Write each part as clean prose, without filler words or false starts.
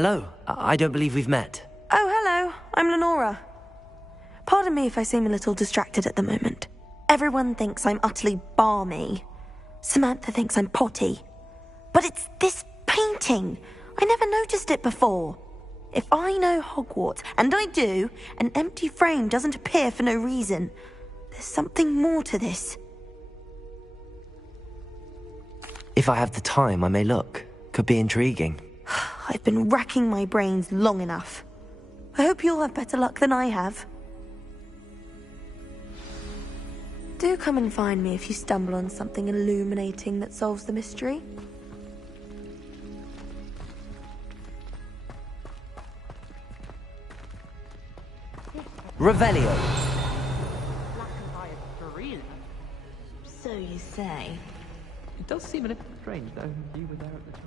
Hello. I don't believe we've met. Oh, hello. I'm Lenora. Pardon me if I seem a little distracted at the moment. Everyone thinks I'm utterly balmy. Samantha thinks I'm potty. But it's this painting. I never noticed it before. If I know Hogwarts, and I do, an empty frame doesn't appear for no reason. There's something more to this. If I have the time, I may look. Could be intriguing. I've been racking my brains long enough. I hope you'll have better luck than I have. Do come and find me if you stumble on something illuminating that solves the mystery. Revelio. Black and white brilliant. So you say. It does seem a little strange, though. You were there at the time.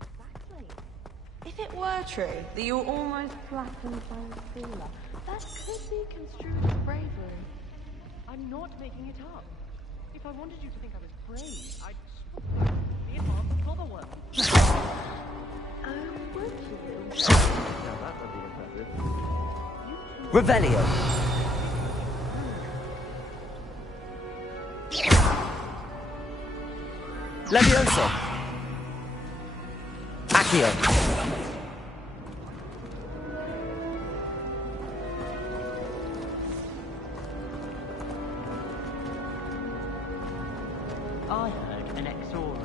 Exactly. If it were true that you were almost flattened by a sealer, that could be construed as bravery. I'm not making it up. If I wanted you to think I was brave, I'd swap the advanced clobberworm. Oh, would you? Now that would be impressive. Revelio. Levioso. Accio. I heard an exorbitant.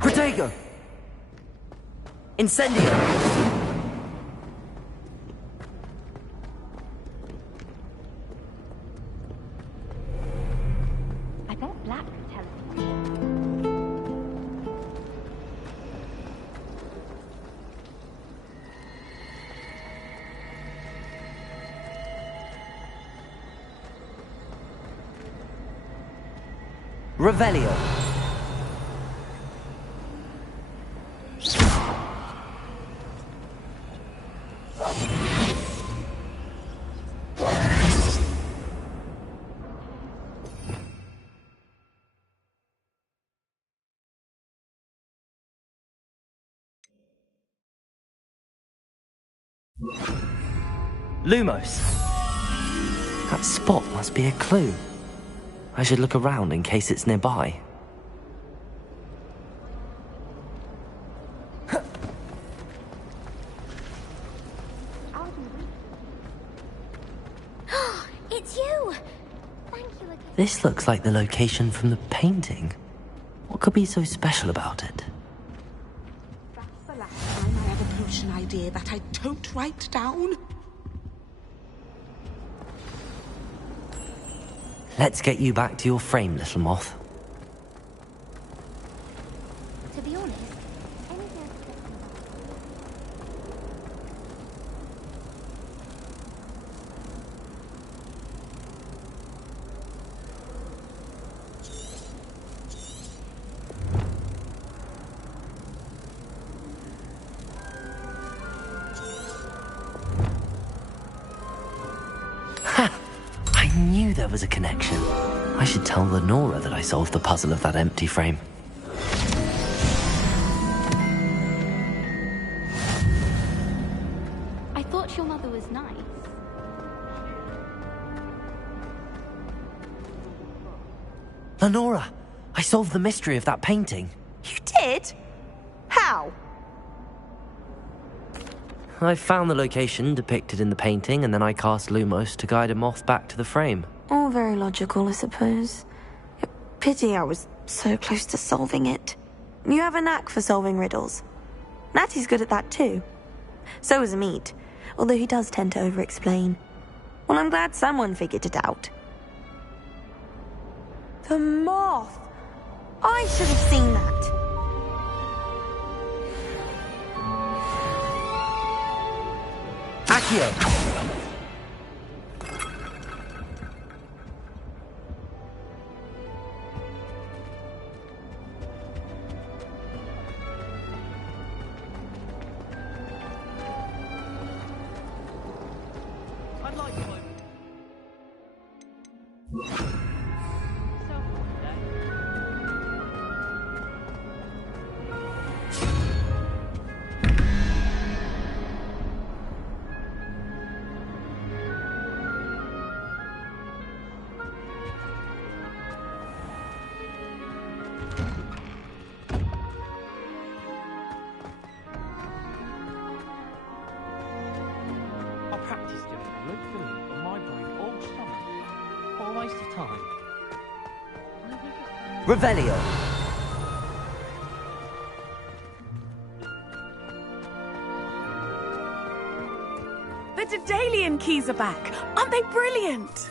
Protego. Incendio. I bet Black could tell us. Revelio. Lumos. That spot must be a clue. I should look around in case it's nearby. It's you! Thank you again. This looks like the location from the painting. What could be so special about it? That's the last time I had a potion idea that I don't write down. Let's get you back to your frame, little moth. To be honest, anything else I knew there was a connection. I should tell Lenora that I solved the puzzle of that empty frame. I thought your mother was nice. Lenora, I solved the mystery of that painting. You did? How? I found the location depicted in the painting, and then I cast Lumos to guide a moth back to the frame. All very logical, I suppose. Pity I was so close to solving it. You have a knack for solving riddles. Natty's good at that too. So is Amit, although he does tend to over-explain. Well, I'm glad someone figured it out. The moth! I should have seen that. Accio! I'd like to open. I practiced doing it loop for loop on my brain all summer. What a waste of time. Revelio! The Daedalian keys are back. Aren't they brilliant?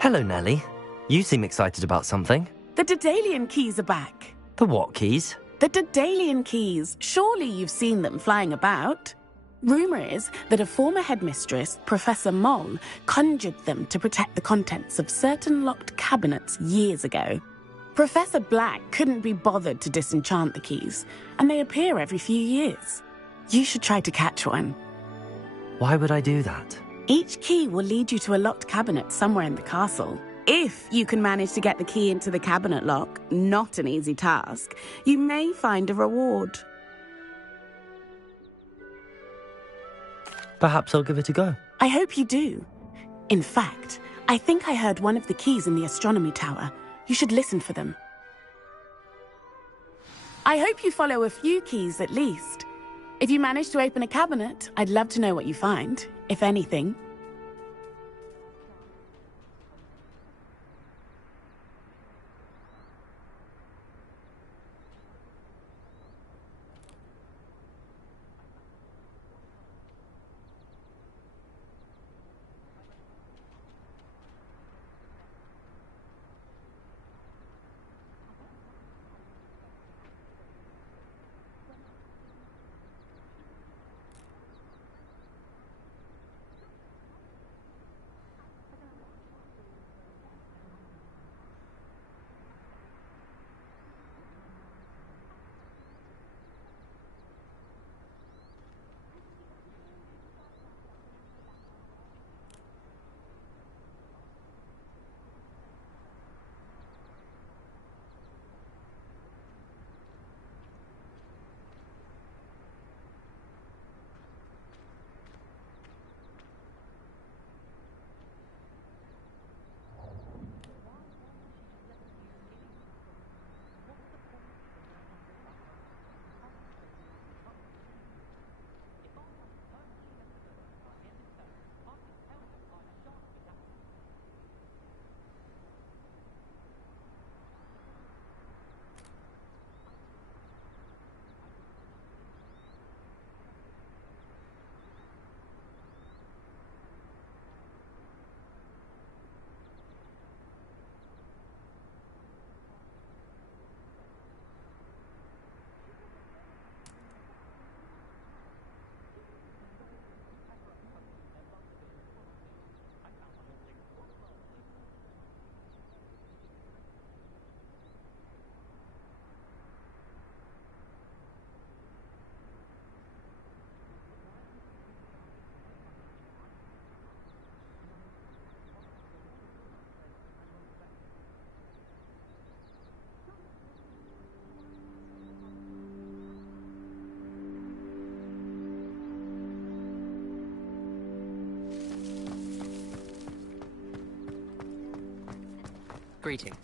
Hello, Nellie. You seem excited about something. The Daedalian keys are back. The what keys? The Daedalian keys. Surely you've seen them flying about. Rumour is that a former headmistress, Professor Moll, conjured them to protect the contents of certain locked cabinets years ago. Professor Black couldn't be bothered to disenchant the keys, and they appear every few years. You should try to catch one. Why would I do that? Each key will lead you to a locked cabinet somewhere in the castle. If you can manage to get the key into the cabinet lock, not an easy task, you may find a reward. Perhaps I'll give it a go. I hope you do. In fact, I think I heard one of the keys in the astronomy tower. You should listen for them. I hope you follow a few keys at least. If you manage to open a cabinet, I'd love to know what you find, if anything. Greetings.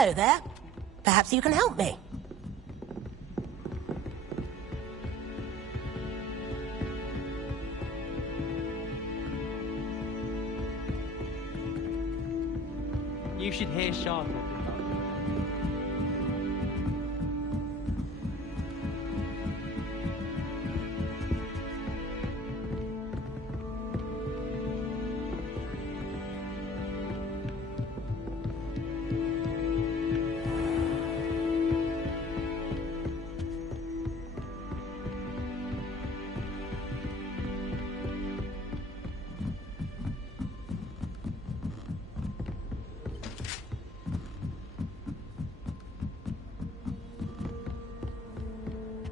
Hello there. Perhaps you can help me. You should hear Shard talking about it.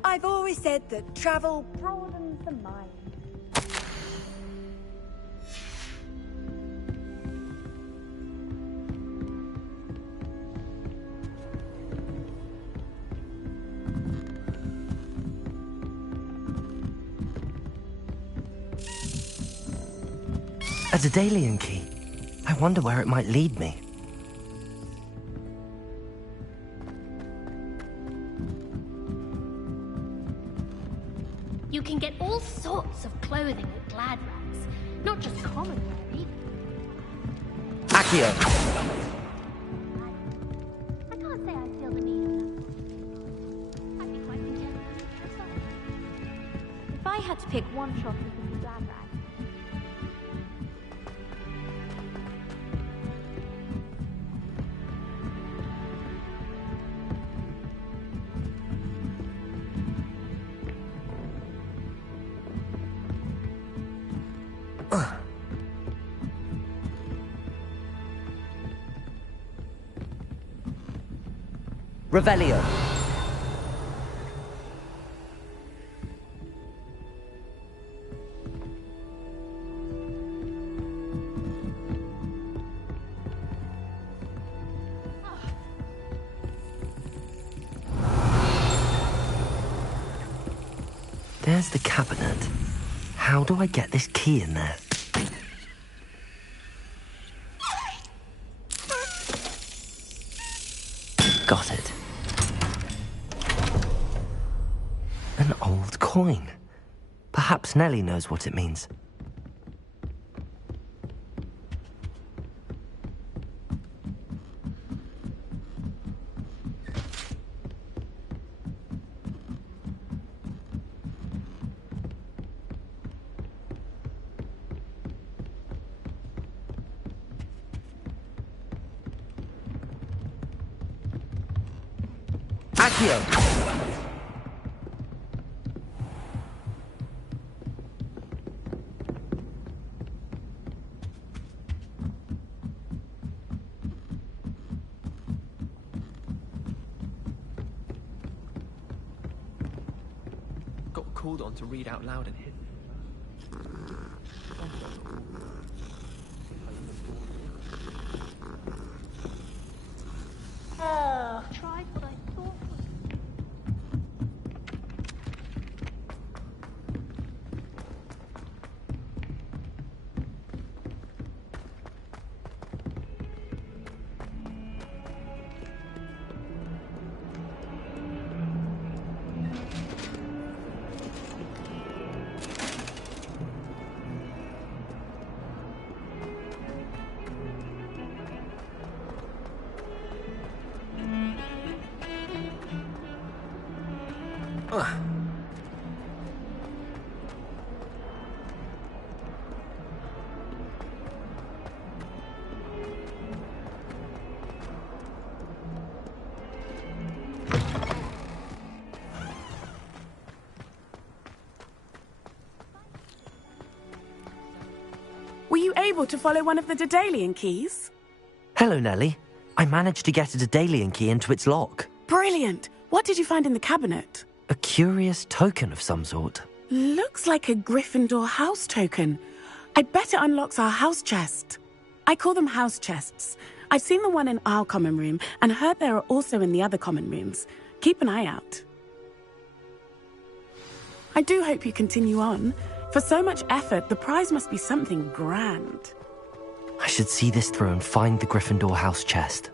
I've always said that travel broadens the mind. A Daedalian key. I wonder where it might lead me. You can get all sorts of clothing at Glad Rags, not just common wear either. Accio! I can't say I feel the need of that. I'd be quite content with myself. If I had to pick one shop within the Glad Rags, Revelio. There's the cabinet. How do I get this key in there? Got it. An old coin. Perhaps Nellie knows what it means. Accio! Got called on to read out loud and hidden. tried what I thought was... Were you able to follow one of the Daedalian keys? Hello, Nellie. I managed to get a Daedalian key into its lock. Brilliant! What did you find in the cabinet? A curious token of some sort. Looks like a Gryffindor house token. I bet it unlocks our house chest. I call them house chests. I've seen the one in our common room and heard there are also in the other common rooms. Keep an eye out. I do hope you continue on. For so much effort, the prize must be something grand. I should see this through and find the Gryffindor house chest.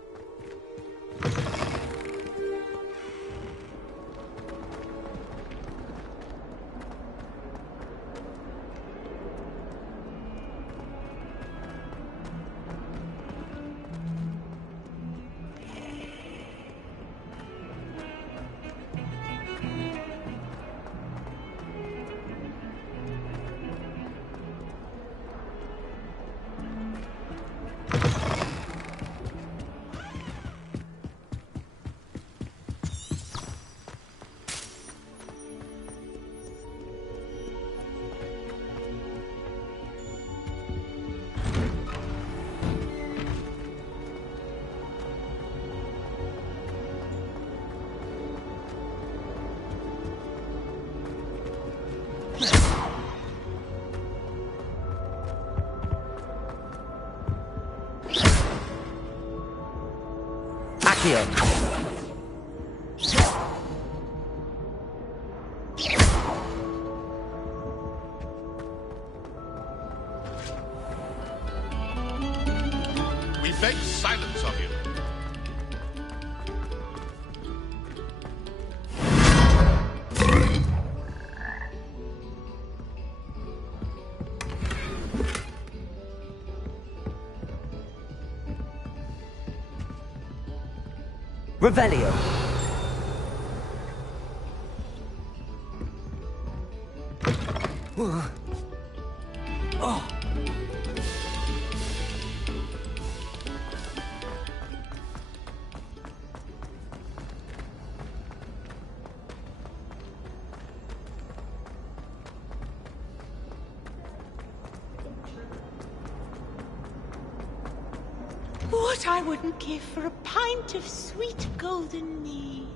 Accio. We beg silence of you. Revelio. What I wouldn't give for a pint of sweet golden mead.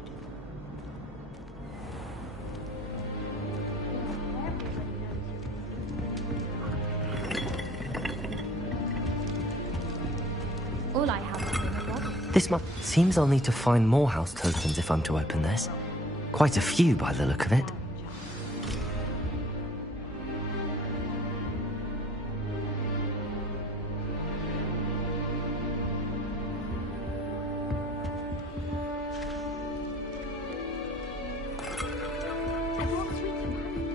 All I have is a bottle. This seems I'll need to find more house tokens if I'm to open this. Quite a few by the look of it. I brought sweet companions.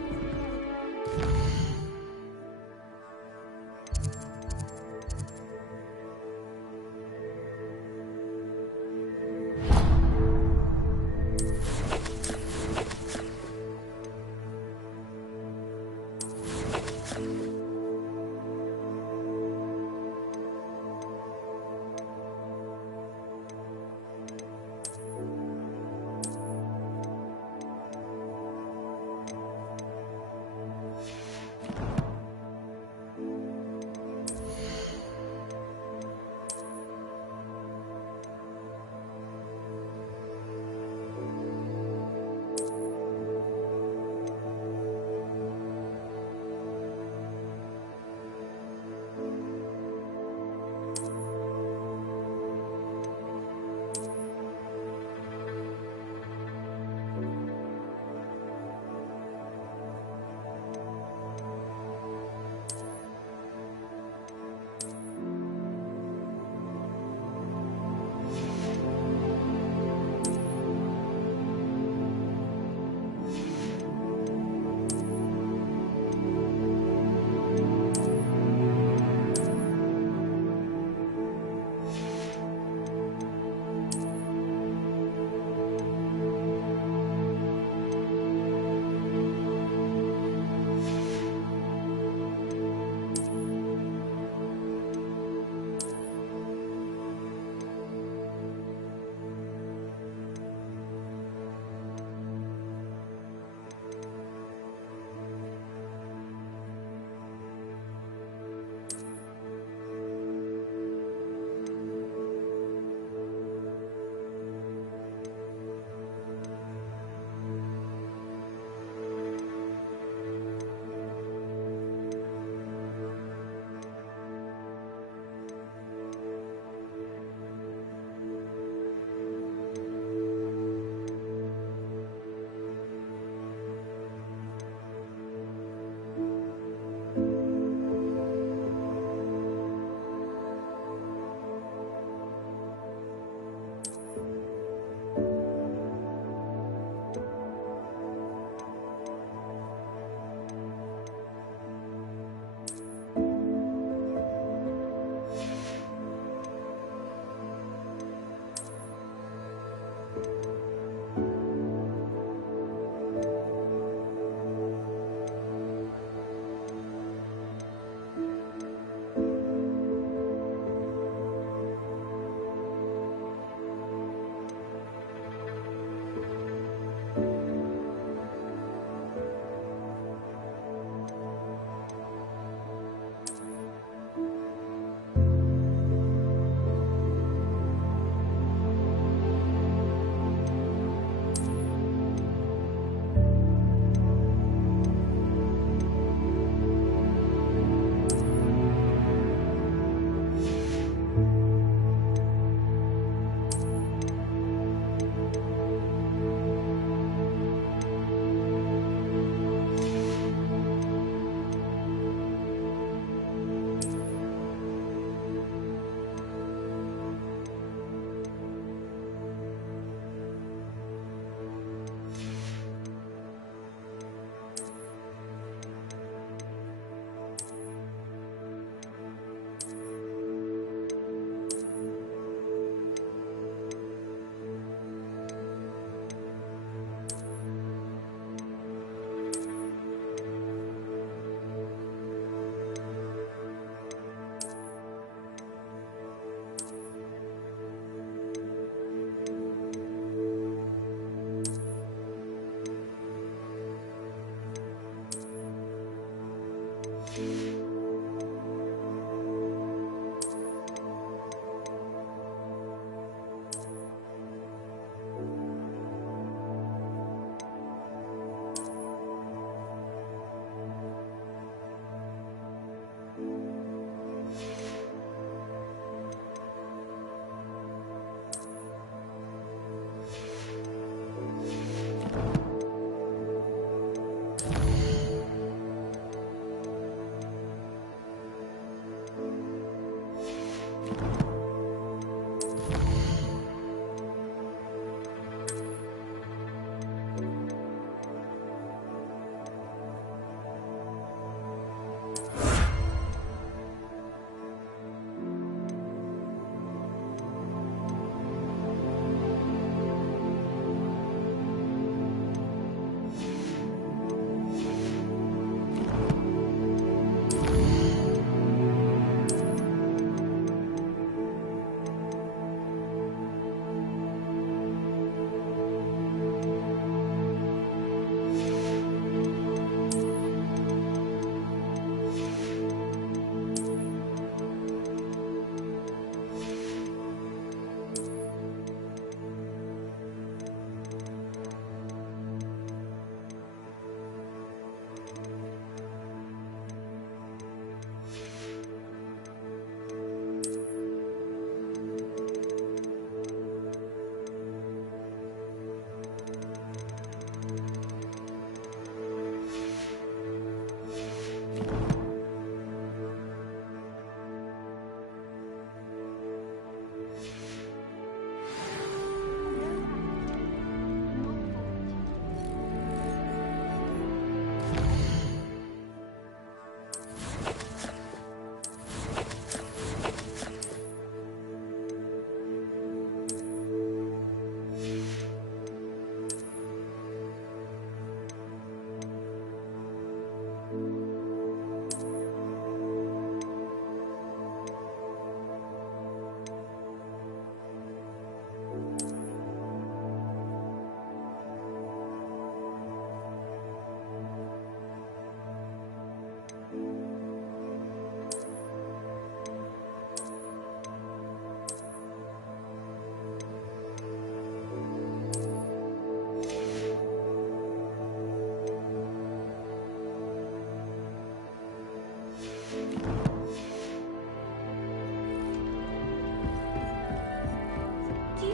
Do you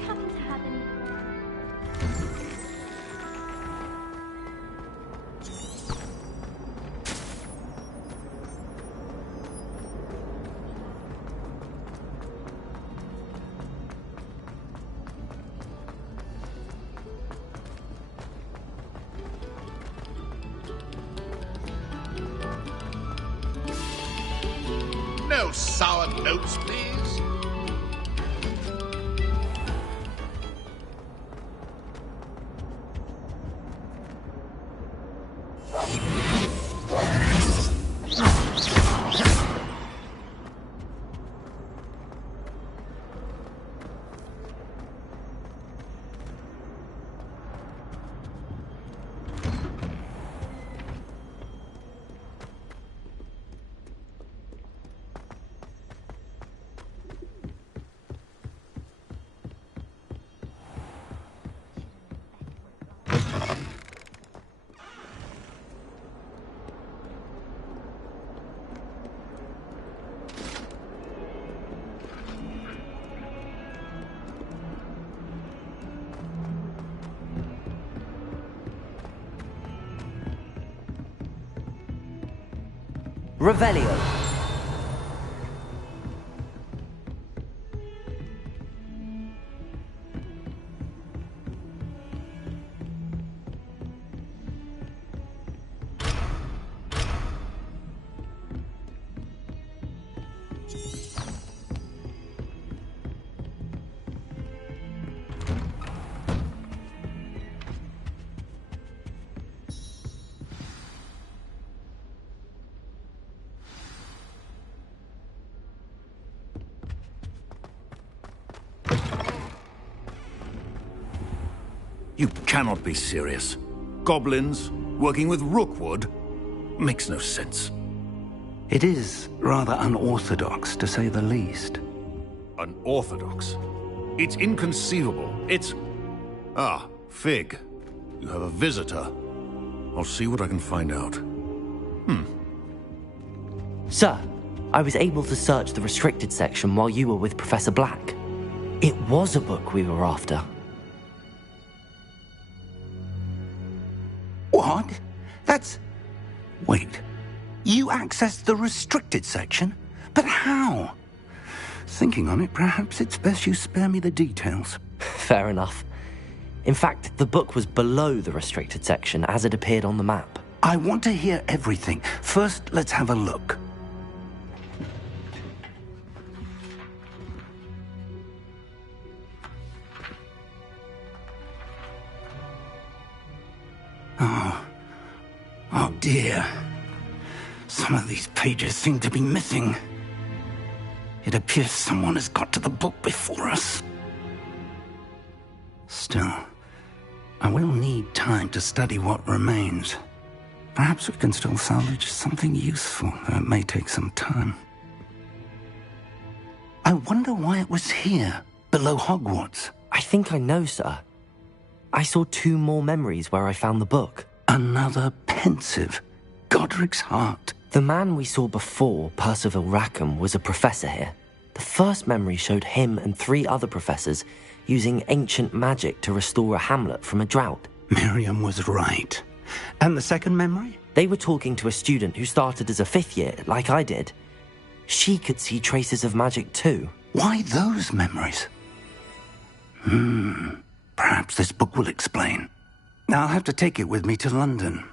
happen to have any... No sour notes, please. Revelio. You cannot be serious. Goblins working with Rookwood makes no sense. It is rather unorthodox, to say the least. Unorthodox? It's inconceivable. It's... Ah, Fig. You have a visitor. I'll see what I can find out. Sir, I was able to search the restricted section while you were with Professor Black. It was a book we were after. What? That's... Wait. You accessed the restricted section? But how? Thinking on it, perhaps it's best you spare me the details. Fair enough. In fact, the book was below the restricted section as it appeared on the map. I want to hear everything. First, let's have a look. Oh dear. Some of these pages seem to be missing. It appears someone has got to the book before us. Still, I will need time to study what remains. Perhaps we can still salvage something useful, though it may take some time. I wonder why it was here, below Hogwarts. I think I know, sir. I saw 2 more memories where I found the book. Another pensive. Godric's heart. The man we saw before, Percival Rackham, was a professor here. The first memory showed him and 3 other professors using ancient magic to restore a hamlet from a drought. Miriam was right. And the second memory? They were talking to a student who started as a 5th year, like I did. She could see traces of magic too. Why those memories? Perhaps this book will explain. I'll have to take it with me to London.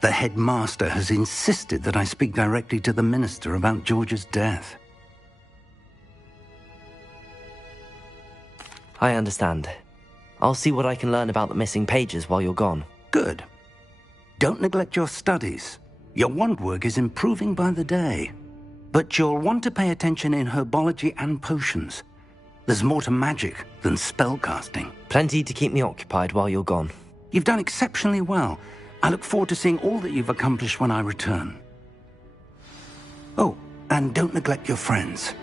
The headmaster has insisted that I speak directly to the minister about George's death. I understand. I'll see what I can learn about the missing pages while you're gone. Good. Don't neglect your studies. Your wand work is improving by the day. But you'll want to pay attention in herbology and potions. There's more to magic than spellcasting. Plenty to keep me occupied while you're gone. You've done exceptionally well. I look forward to seeing all that you've accomplished when I return. Oh, and don't neglect your friends.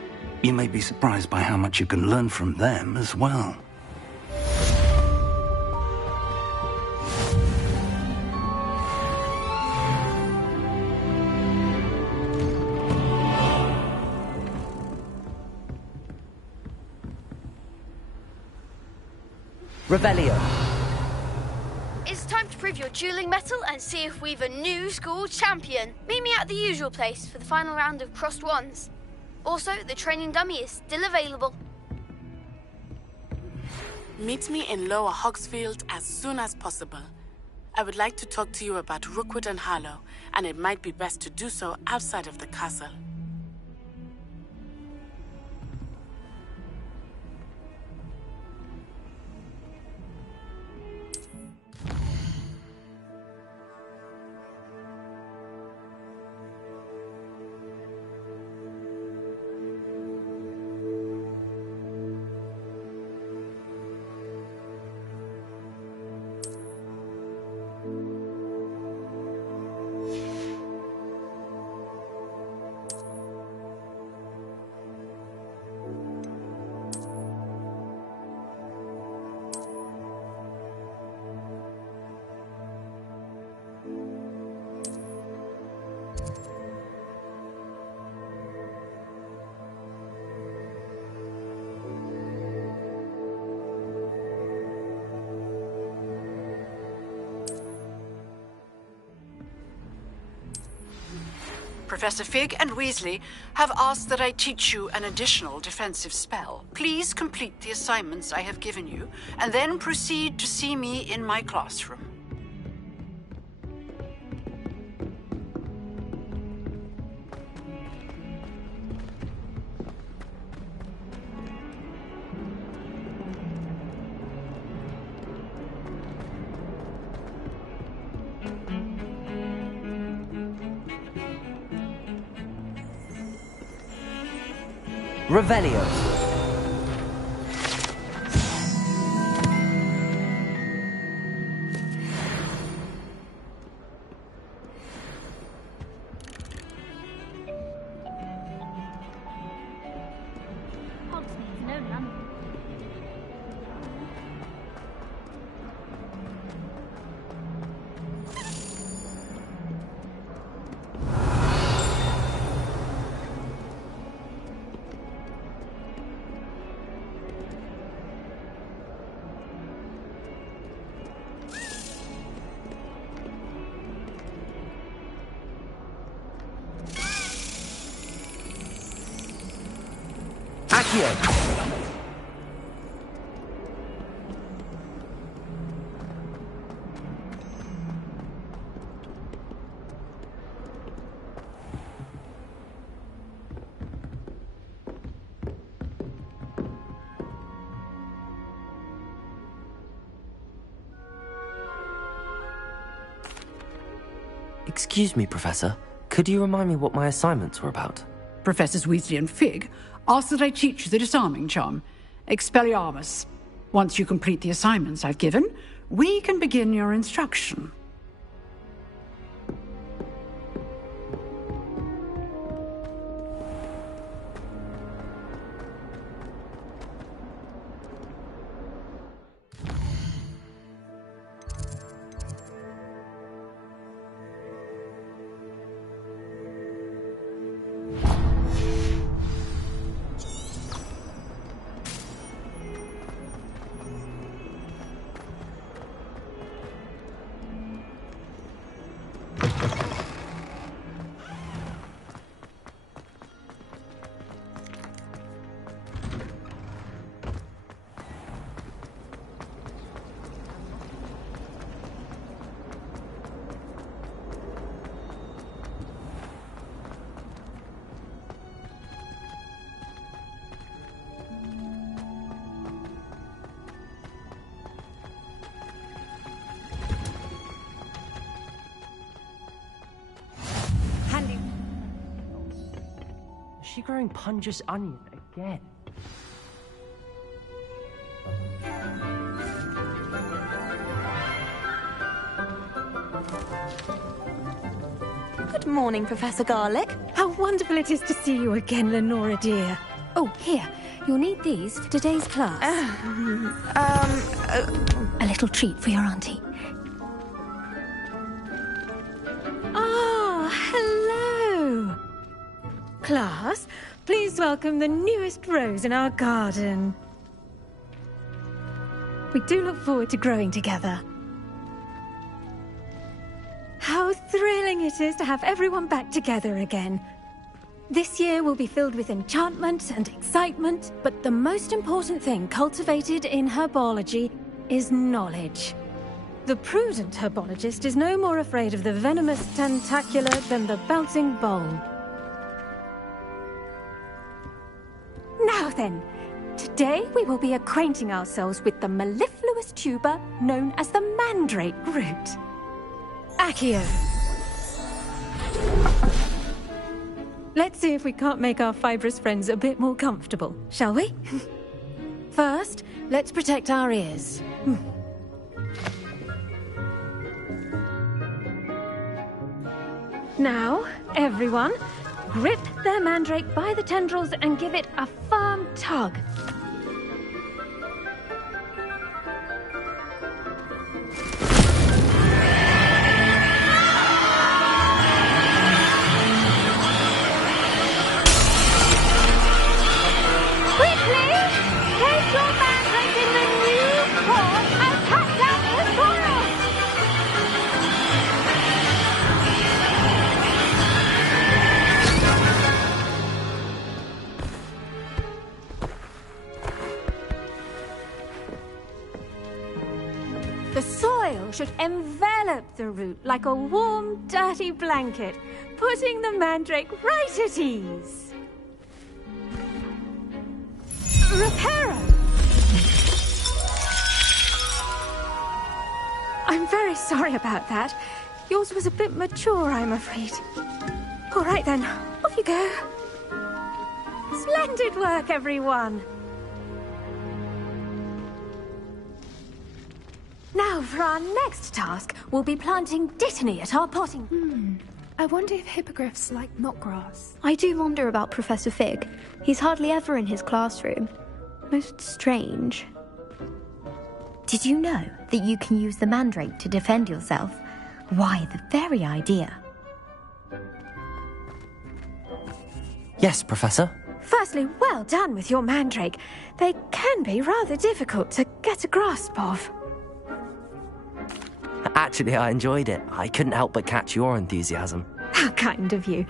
You may be surprised by how much you can learn from them as well. Revelio. It's time to prove your dueling mettle and see if we've a new school champion. Meet me at the usual place for the final round of crossed wands. Also, the training dummy is still available. Meet me in Lower Hogsfield as soon as possible. I would like to talk to you about Rookwood and Harlow, and it might be best to do so outside of the castle. Professor Fig and Weasley have asked that I teach you an additional defensive spell. Please complete the assignments I have given you, and then proceed to see me in my classroom. Revelio. Accio! Excuse me, Professor. Could you remind me what my assignments were about? Professors Weasley and Fig ask that I teach you the disarming charm, Expelliarmus. Once you complete the assignments I've given, we can begin your instruction. Is she growing Punja's onion again? Good morning, Professor Garlick. How wonderful it is to see you again, Lenora dear. Oh, here. You'll need these for today's class. A little treat for your auntie. Ah, hello. Class, please welcome the newest rose in our garden. We do look forward to growing together. How thrilling it is to have everyone back together again. This year will be filled with enchantment and excitement, but the most important thing cultivated in herbology is knowledge. The prudent herbologist is no more afraid of the venomous tentacula than the bouncing bulb. Now then, today we will be acquainting ourselves with the mellifluous tuber known as the mandrake root. Accio. Let's see if we can't make our fibrous friends a bit more comfortable, shall we? First, let's protect our ears. Now, everyone, grip their mandrake by the tendrils and give it a firm tug. The soil should envelop the root like a warm, dirty blanket, putting the mandrake right at ease. Reparo! I'm very sorry about that. Yours was a bit mature, I'm afraid. All right then, off you go. Splendid work, everyone. Now, for our next task, we'll be planting dittany at our potting. I wonder if hippogriffs like knotgrass. I do wonder about Professor Fig. He's hardly ever in his classroom. Most strange. Did you know that you can use the mandrake to defend yourself? Why, the very idea. Yes, Professor. Firstly, well done with your mandrake. They can be rather difficult to get a grasp of. Actually, I enjoyed it. I couldn't help but catch your enthusiasm. How kind of you.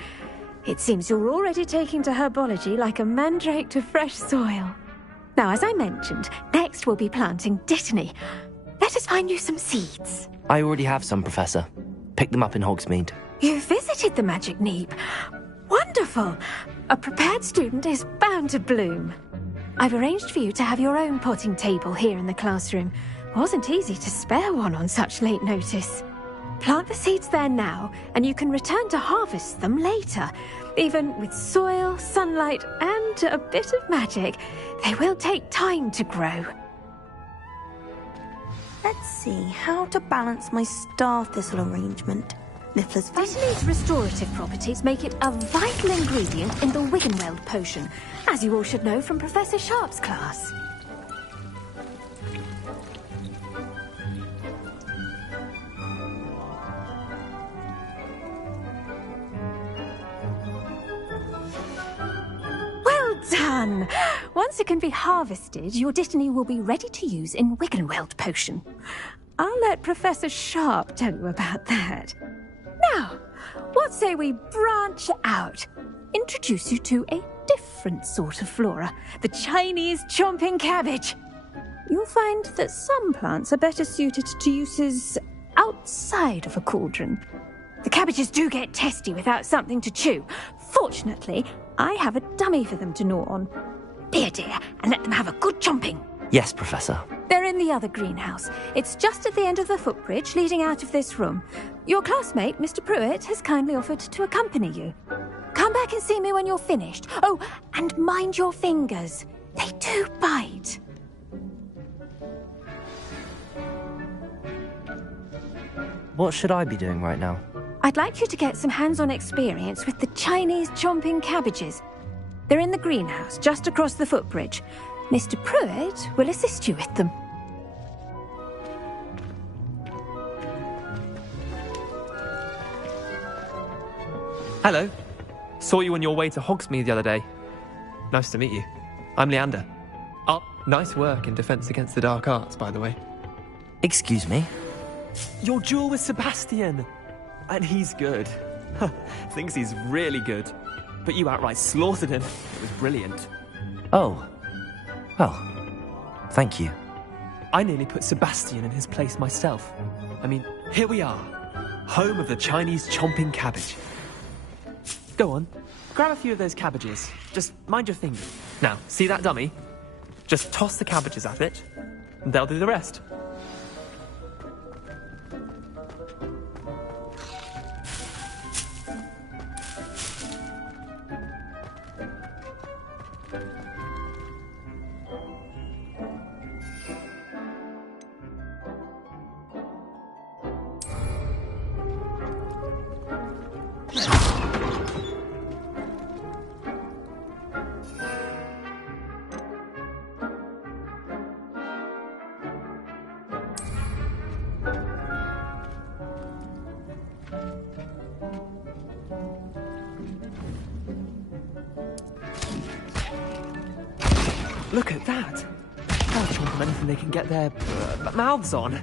It seems you're already taking to herbology like a mandrake to fresh soil. Now, as I mentioned, next we'll be planting dittany. Let us find you some seeds. I already have some, Professor. Picked them up in Hogsmeade. You visited the Magic Neep. Wonderful! A prepared student is bound to bloom. I've arranged for you to have your own potting table here in the classroom. Wasn't easy to spare one on such late notice. Plant the seeds there now, and you can return to harvest them later. Even with soil, sunlight, and a bit of magic, they will take time to grow. Let's see how to balance my star thistle arrangement. Dittany's restorative properties make it a vital ingredient in the Wiggenweld potion, as you all should know from Professor Sharp's class. Well done! Once it can be harvested, your Dittany will be ready to use in Wiggenweld potion. I'll let Professor Sharp tell you about that. Now, what say we branch out? Introduce you to a different sort of flora, the Chinese chomping cabbage. You'll find that some plants are better suited to uses outside of a cauldron. The cabbages do get testy without something to chew. Fortunately, I have a dummy for them to gnaw on. Be a dear and let them have a good chomping. Yes, Professor. They're in the other greenhouse. It's just at the end of the footbridge leading out of this room. Your classmate, Mr. Pruitt, has kindly offered to accompany you. Come back and see me when you're finished. Oh, and mind your fingers. They do bite. What should I be doing right now? I'd like you to get some hands-on experience with the Chinese chomping cabbages. They're in the greenhouse, just across the footbridge. Mr. Pruitt will assist you with them. Hello. Saw you on your way to Hogsmeade the other day. Nice to meet you. I'm Leander. Oh, nice work in Defense Against the Dark Arts, by the way. Excuse me? Your duel with Sebastian. And he's good. Thinks he's really good. But you outright slaughtered him. It was brilliant. Oh. Well, thank you. I nearly put Sebastian in his place myself. I mean, here we are. Home of the Chinese chomping cabbage. Go on, grab a few of those cabbages. Just mind your fingers. Now, see that dummy? Just toss the cabbages at it, and they'll do the rest. Look at that! They'll chomp on anything they can get their mouths on.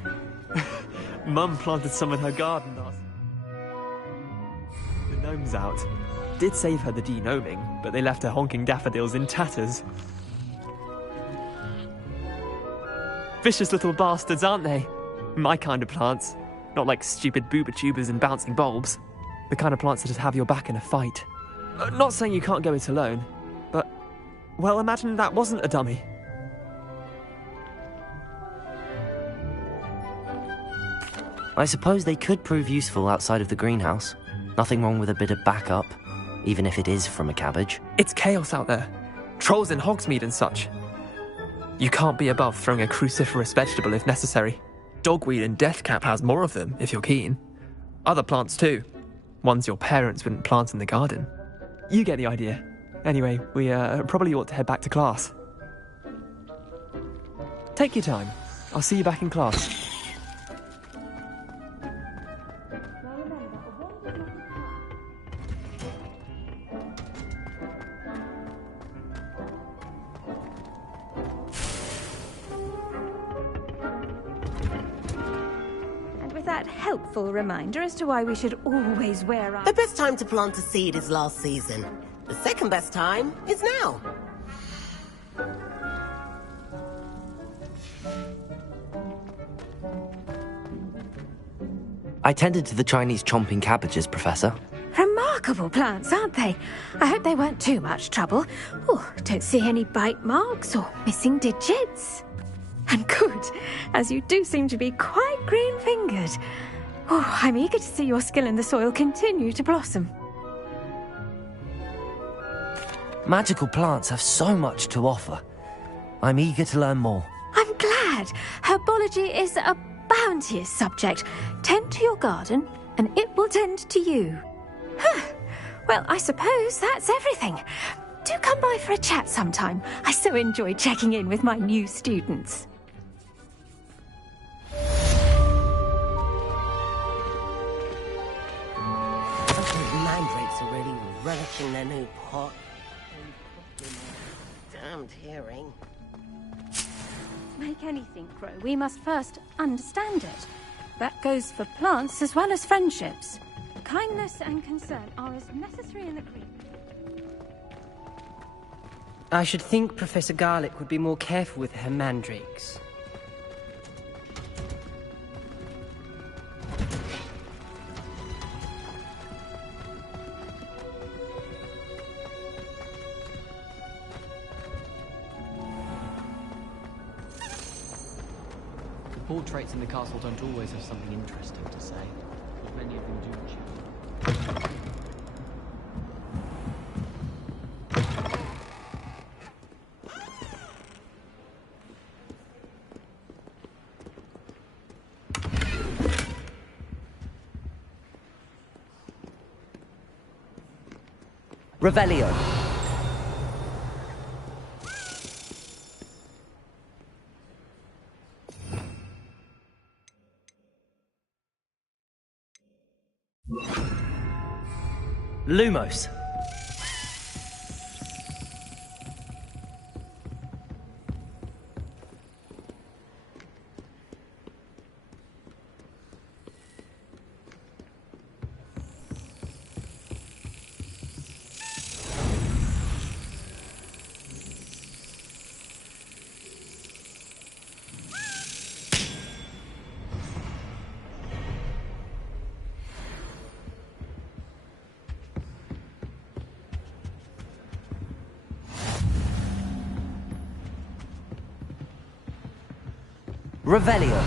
Mum planted some in her garden last. The gnome's out. Did save her the de-gnoming, but they left her honking daffodils in tatters. Vicious little bastards, aren't they? My kind of plants. Not like stupid booba tubers and bouncing bulbs. The kind of plants that just have your back in a fight. Not saying you can't go it alone, but... well, imagine that wasn't a dummy. I suppose they could prove useful outside of the greenhouse. Nothing wrong with a bit of backup, even if it is from a cabbage. It's chaos out there. Trolls in Hogsmeade and such. You can't be above throwing a cruciferous vegetable if necessary. Dogweed and deathcap has more of them, if you're keen. Other plants too. Ones your parents wouldn't plant in the garden. You get the idea. Anyway, we probably ought to head back to class. Take your time. I'll see you back in class. that helpful reminder as to why we should always wear our... The best time to plant a seed is last season. The second best time is now. I tended to the Chinese chomping cabbages, Professor. Remarkable plants, aren't they? I hope they weren't too much trouble. Oh, don't see any bite marks or missing digits. And good, as you do seem to be quite green-fingered. Oh, I'm eager to see your skill in the soil continue to blossom. Magical plants have so much to offer. I'm eager to learn more. I'm glad. Herbology is a bounteous subject. Tend to your garden, and it will tend to you. Well, I suppose that's everything. Do come by for a chat sometime. I so enjoy checking in with my new students. Those mandrakes are really relishing their new pot. Damned hearing. To make anything grow, we must first understand it. That goes for plants as well as friendships. Kindness and concern are as necessary in the Greek. I should think Professor Garlick would be more careful with her mandrakes. The portraits in the castle don't always have something interesting to say, but many of them do. Revelio. Lumos. Revelio.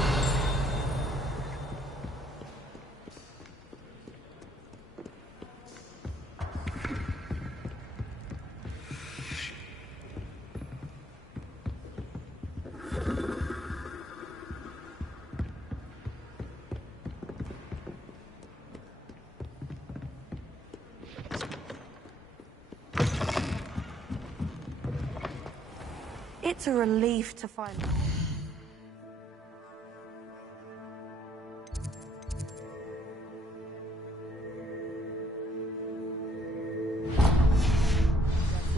It's a relief to find out.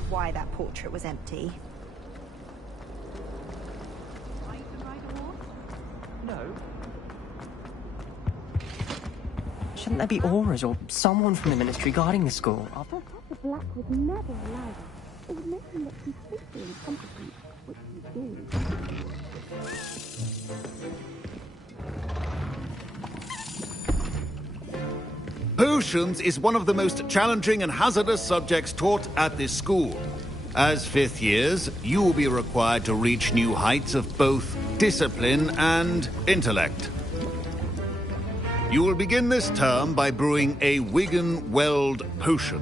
Why that portrait was empty. No. Shouldn't there be auras or someone from the ministry guarding the school? The Black would never allow that. It would make him look completely incompetent, which he did. Potions is one of the most challenging and hazardous subjects taught at this school. As fifth years, you will be required to reach new heights of both discipline and intellect. You will begin this term by brewing a Wigan-Weld potion.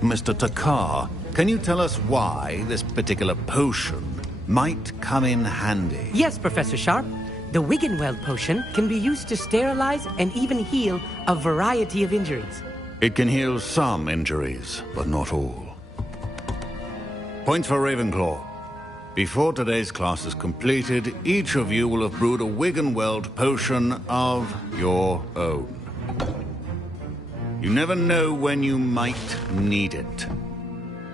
Mr. Takar, can you tell us why this particular potion might come in handy? Yes, Professor Sharp. The Wigan-Weld potion can be used to sterilize and even heal a variety of injuries. It can heal some injuries, but not all. Points for Ravenclaw. Before today's class is completed, each of you will have brewed a Wigan-Weld potion of your own. You never know when you might need it.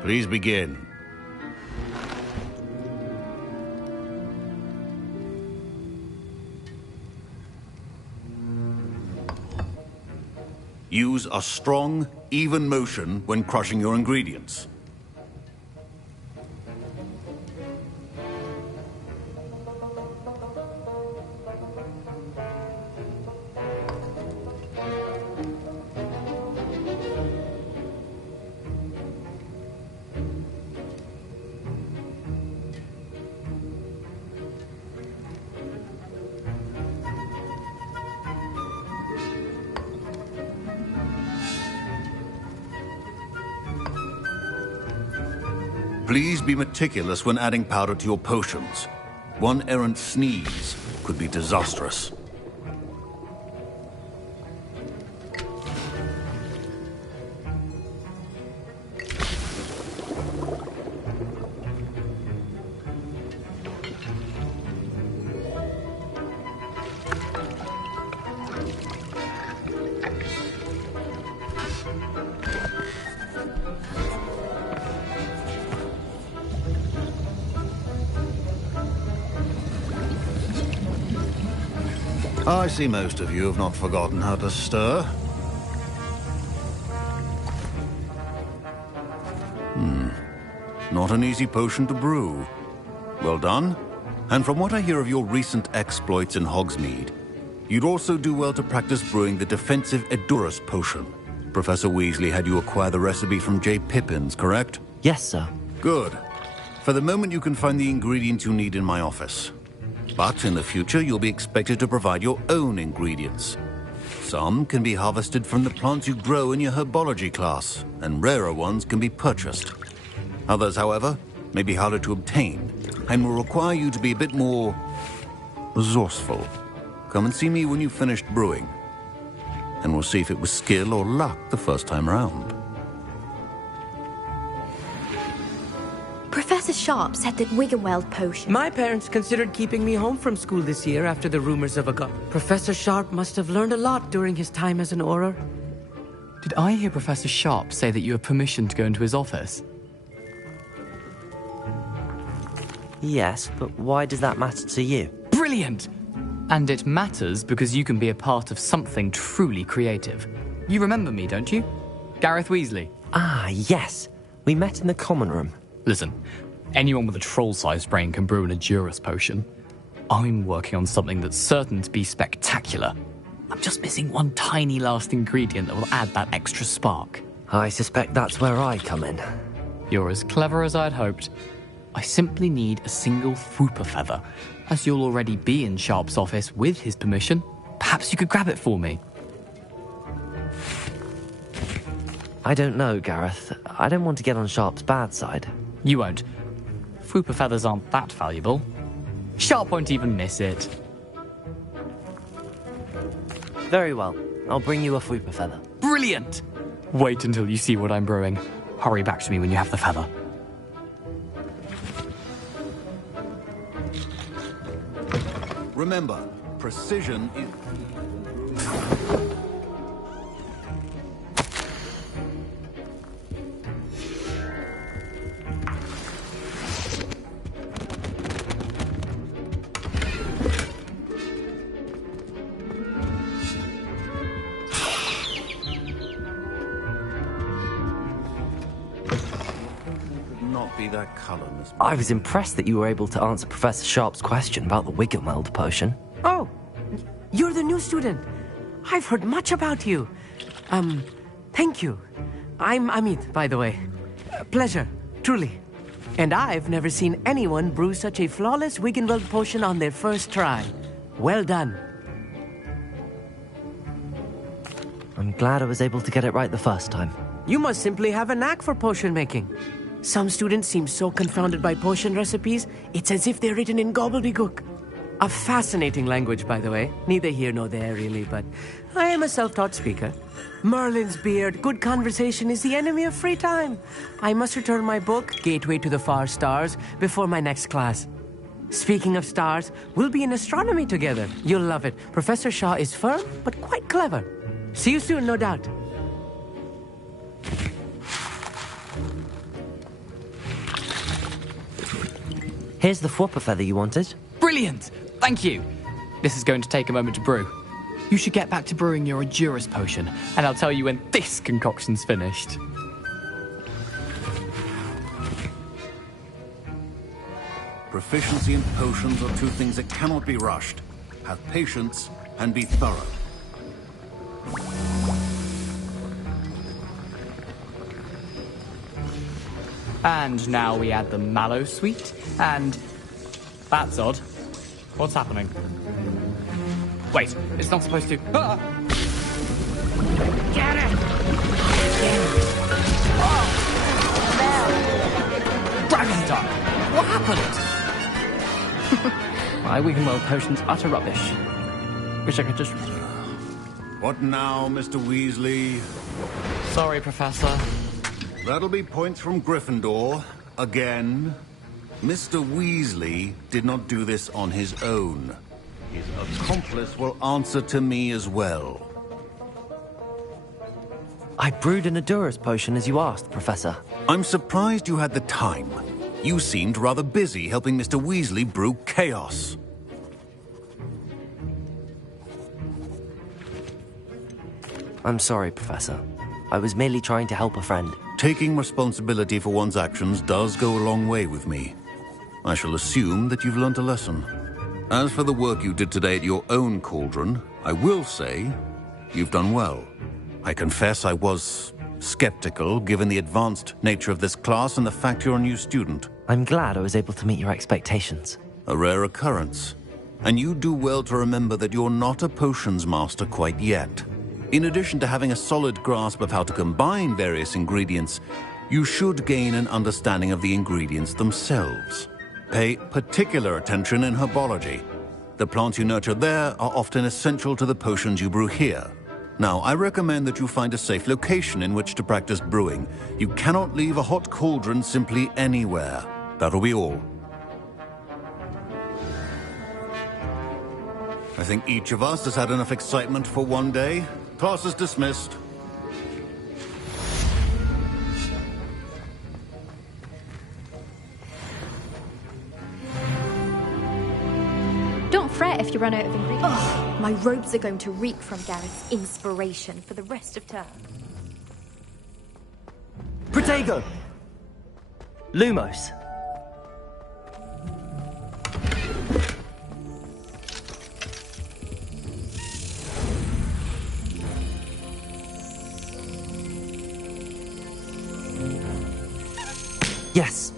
Please begin. Use a strong, even motion when crushing your ingredients. Please be meticulous when adding powder to your potions. One errant sneeze could be disastrous. I see most of you have not forgotten how to stir. Not an easy potion to brew. Well done. And from what I hear of your recent exploits in Hogsmeade, you'd also do well to practice brewing the defensive Edurus potion. Professor Weasley had you acquire the recipe from J. Pippins, correct? Yes, sir. Good. For the moment, you can find the ingredients you need in my office. But in the future, you'll be expected to provide your own ingredients. Some can be harvested from the plants you grow in your herbology class, and rarer ones can be purchased. Others, however, may be harder to obtain, and will require you to be a bit more resourceful. Come and see me when you've finished brewing, and we'll see if it was skill or luck the first time around. Professor Sharp said that Wiggenweld potion... My parents considered keeping me home from school this year after the rumors of a Professor Sharp must have learned a lot during his time as an Auror. Did I hear Professor Sharp say that you have permission to go into his office? Yes, but why does that matter to you? Brilliant! And it matters because you can be a part of something truly creative. You remember me, don't you? Gareth Weasley. Ah, yes. We met in the common room. Listen, anyone with a troll-sized brain can brew an Edurus potion. I'm working on something that's certain to be spectacular. I'm just missing one tiny last ingredient that will add that extra spark. I suspect that's where I come in. You're as clever as I'd hoped. I simply need a single Fwooper feather. As you'll already be in Sharp's office with his permission, perhaps you could grab it for me. I don't know, Gareth. I don't want to get on Sharp's bad side. You won't. Fwooper feathers aren't that valuable. Sharp won't even miss it. Very well. I'll bring you a Fwooper feather. Brilliant! Wait until you see what I'm brewing. Hurry back to me when you have the feather. Remember, precision is... that color, Miss... I was impressed that you were able to answer Professor Sharp's question about the Wiggenweld potion. Oh, you're the new student. I've heard much about you. Thank you. I'm Amit, by the way. Pleasure, truly. And I've never seen anyone brew such a flawless Wiggenweld potion on their first try. Well done. I'm glad I was able to get it right the first time. You must simply have a knack for potion making. Some students seem so confounded by potion recipes, it's as if they're written in gobbledygook. A fascinating language, by the way. Neither here nor there, really, but I am a self-taught speaker. Merlin's beard, good conversation is the enemy of free time. I must return my book, Gateway to the Far Stars, before my next class. Speaking of stars, we'll be in astronomy together. You'll love it. Professor Shaw is firm, but quite clever. See you soon, no doubt. Here's the Fwooper feather you wanted. Brilliant! Thank you. This is going to take a moment to brew. You should get back to brewing your Edurus potion, and I'll tell you when this concoction's finished. Proficiency in potions are two things that cannot be rushed. Have patience and be thorough. And now we add the mallow sweet, and... That's odd. What's happening? Wait, it's not supposed to... Ah! Get it! Dragon time! What happened? My Wiggenweld potion's utter rubbish. Wish I could just... What now, Mr. Weasley? Sorry, Professor. That'll be points from Gryffindor. Again. Mr. Weasley did not do this on his own. His accomplice will answer to me as well. I brewed an Edurus potion as you asked, Professor. I'm surprised you had the time. You seemed rather busy helping Mr. Weasley brew chaos. I'm sorry, Professor. I was merely trying to help a friend. Taking responsibility for one's actions does go a long way with me. I shall assume that you've learnt a lesson. As for the work you did today at your own cauldron, I will say you've done well. I confess I was skeptical, given the advanced nature of this class and the fact you're a new student. I'm glad I was able to meet your expectations. A rare occurrence. And you do well to remember that you're not a potions master quite yet. In addition to having a solid grasp of how to combine various ingredients, you should gain an understanding of the ingredients themselves. Pay particular attention in herbology. The plants you nurture there are often essential to the potions you brew here. Now, I recommend that you find a safe location in which to practice brewing. You cannot leave a hot cauldron simply anywhere. That'll be all. I think each of us has had enough excitement for one day. Class is dismissed. Don't fret if you run out of ingredients. Oh, my robes are going to reek from Gareth's inspiration for the rest of term. Protego! Lumos. Yes.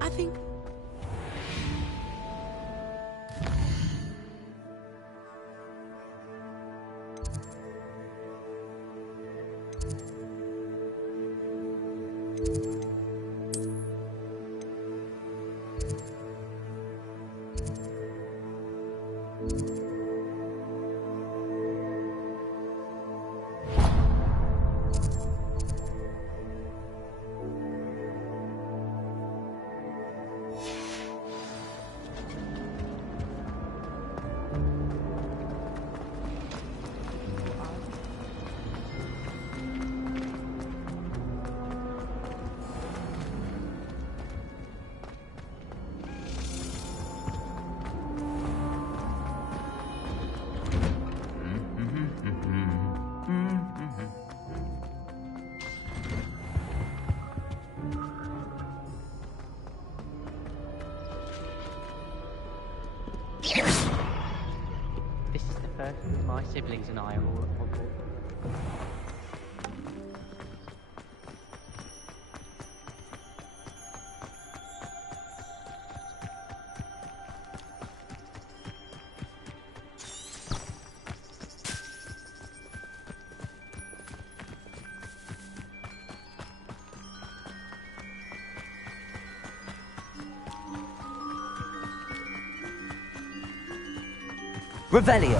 I think... This is the first time my siblings and I are all at Hogwarts. Revelio.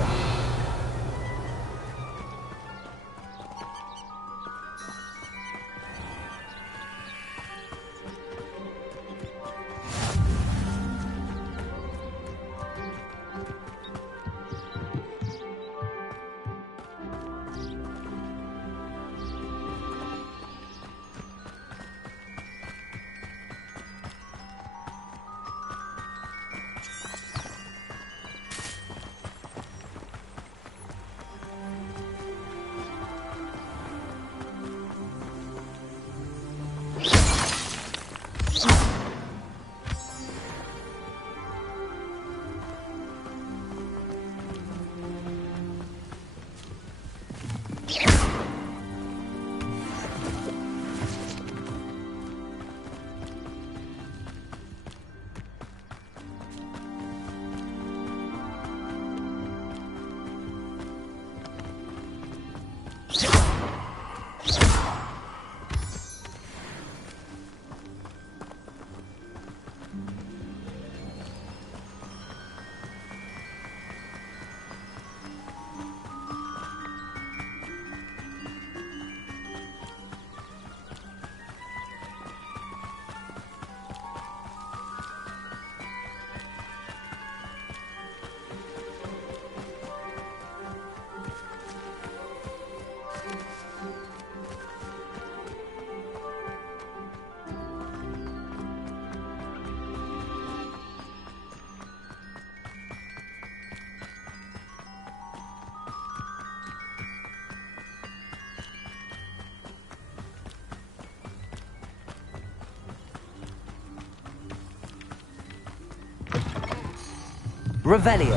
Revelio.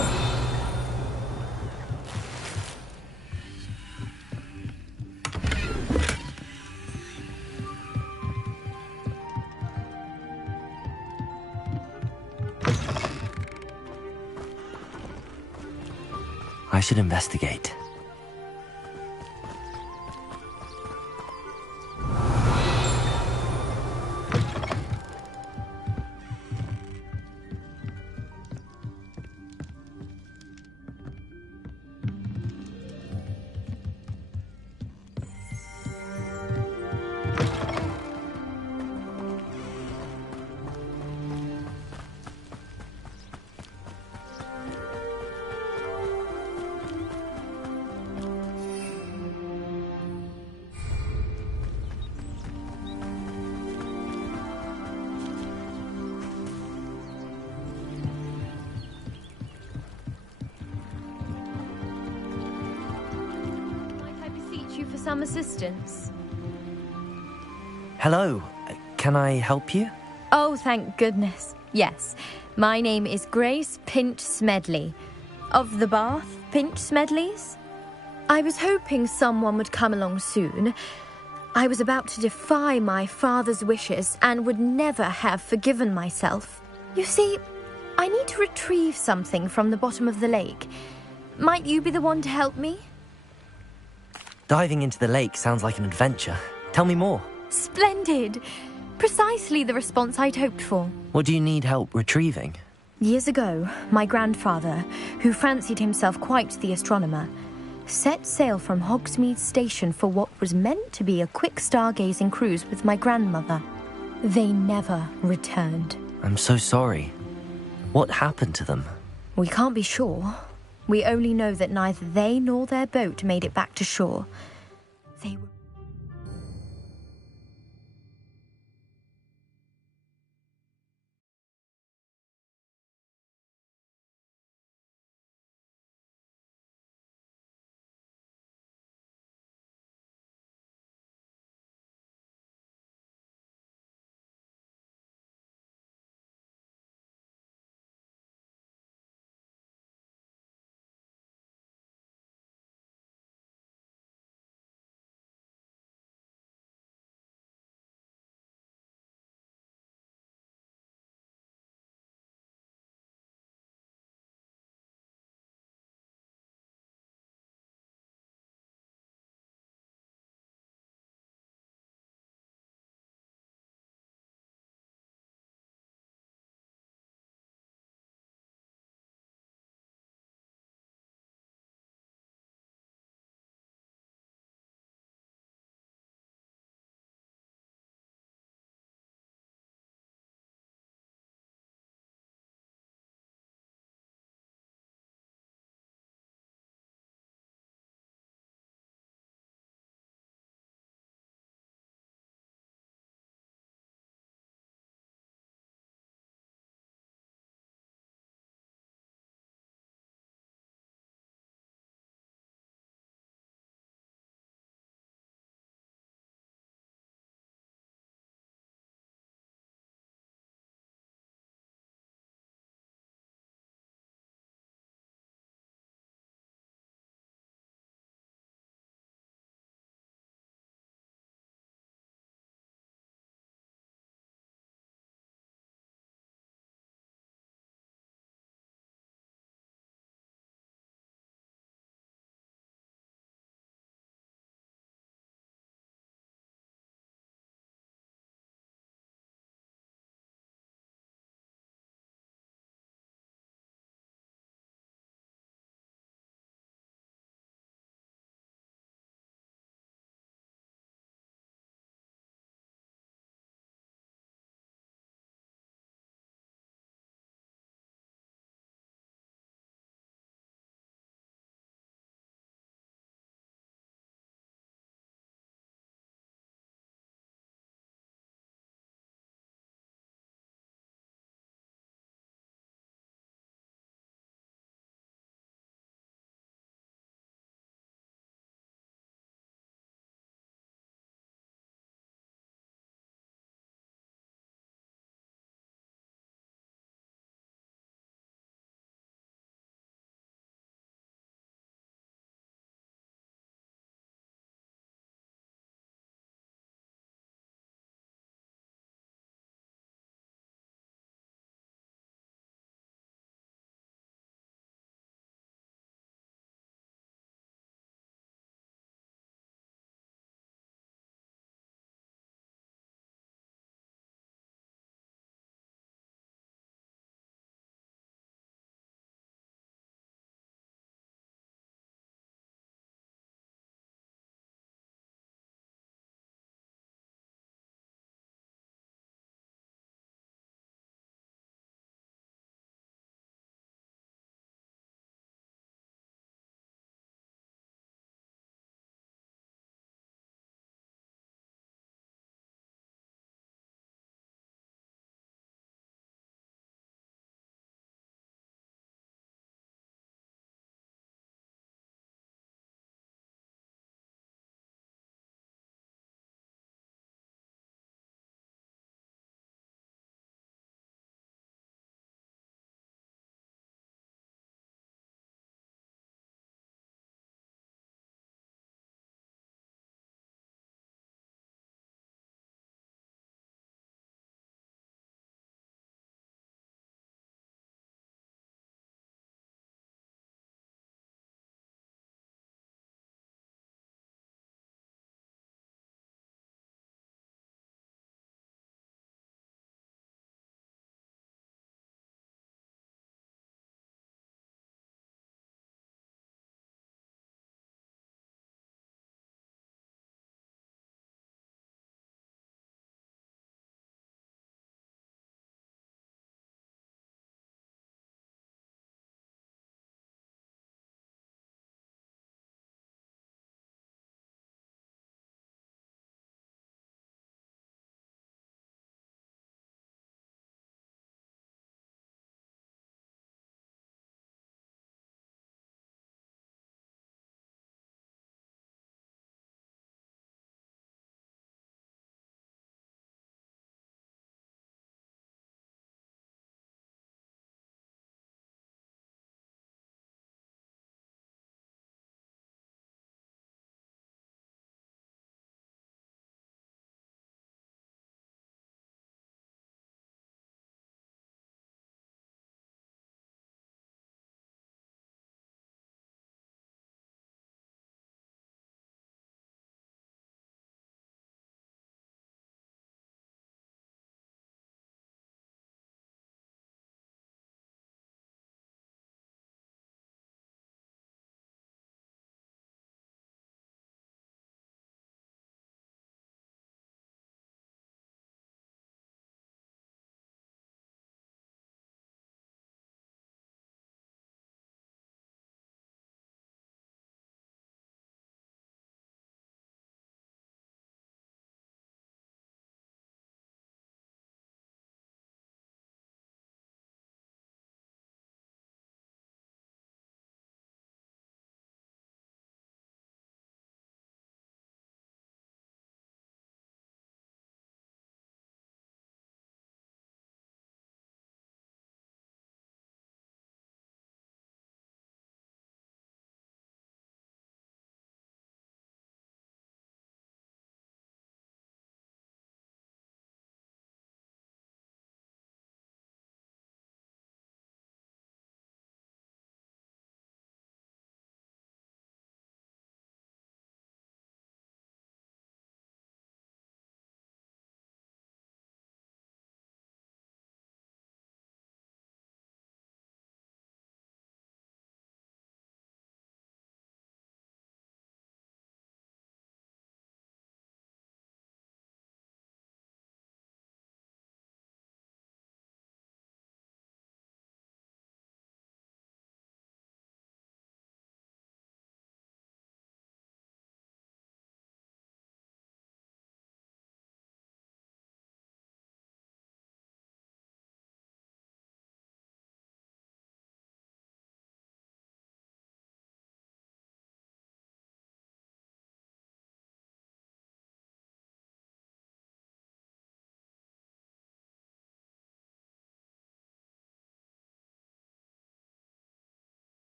I should investigate. For some assistance. Hello. Can I help you? Oh, thank goodness. Yes. My name is Grace Pinch Smedley. Of the Bath Pinch Smedleys? I was hoping someone would come along soon. I was about to defy my father's wishes and would never have forgiven myself. You see, I need to retrieve something from the bottom of the lake. Might you be the one to help me? Diving into the lake sounds like an adventure. Tell me more. Splendid! Precisely the response I'd hoped for. What do you need help retrieving? Years ago, my grandfather, who fancied himself quite the astronomer, set sail from Hogsmeade Station for what was meant to be a quick stargazing cruise with my grandmother. They never returned. I'm so sorry. What happened to them? We can't be sure. We only know that neither they nor their boat made it back to shore. They were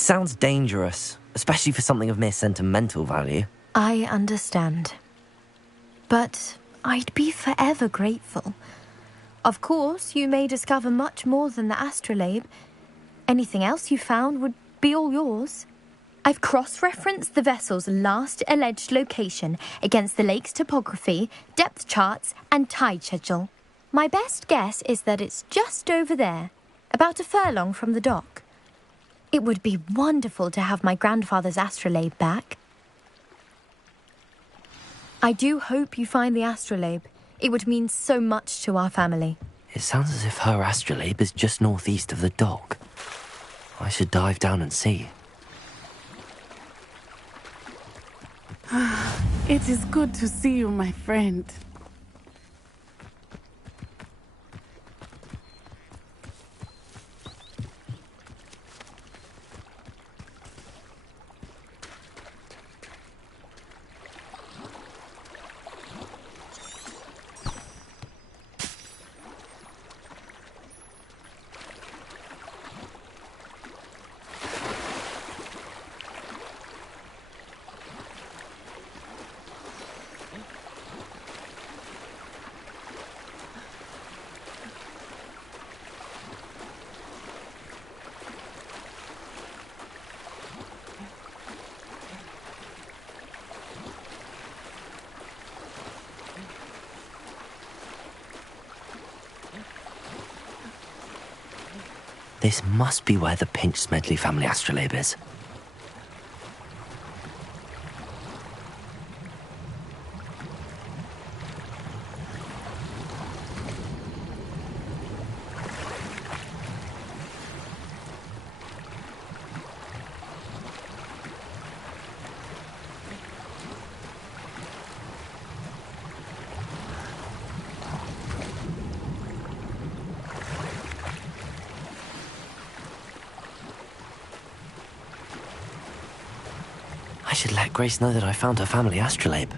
It sounds dangerous, especially for something of mere sentimental value. I understand. But I'd be forever grateful. Of course, you may discover much more than the astrolabe. Anything else you found would be all yours. I've cross-referenced the vessel's last alleged location against the lake's topography, depth charts, and tide schedule. My best guess is that it's just over there, about a furlong from the dock. It would be wonderful to have my grandfather's astrolabe back. I do hope you find the astrolabe. It would mean so much to our family. It sounds as if her astrolabe is just northeast of the dock. I should dive down and see. It is good to see you, my friend. This must be where the Pinch-Smedley family astrolabe is. I should let Grace know that I found her family astrolabe.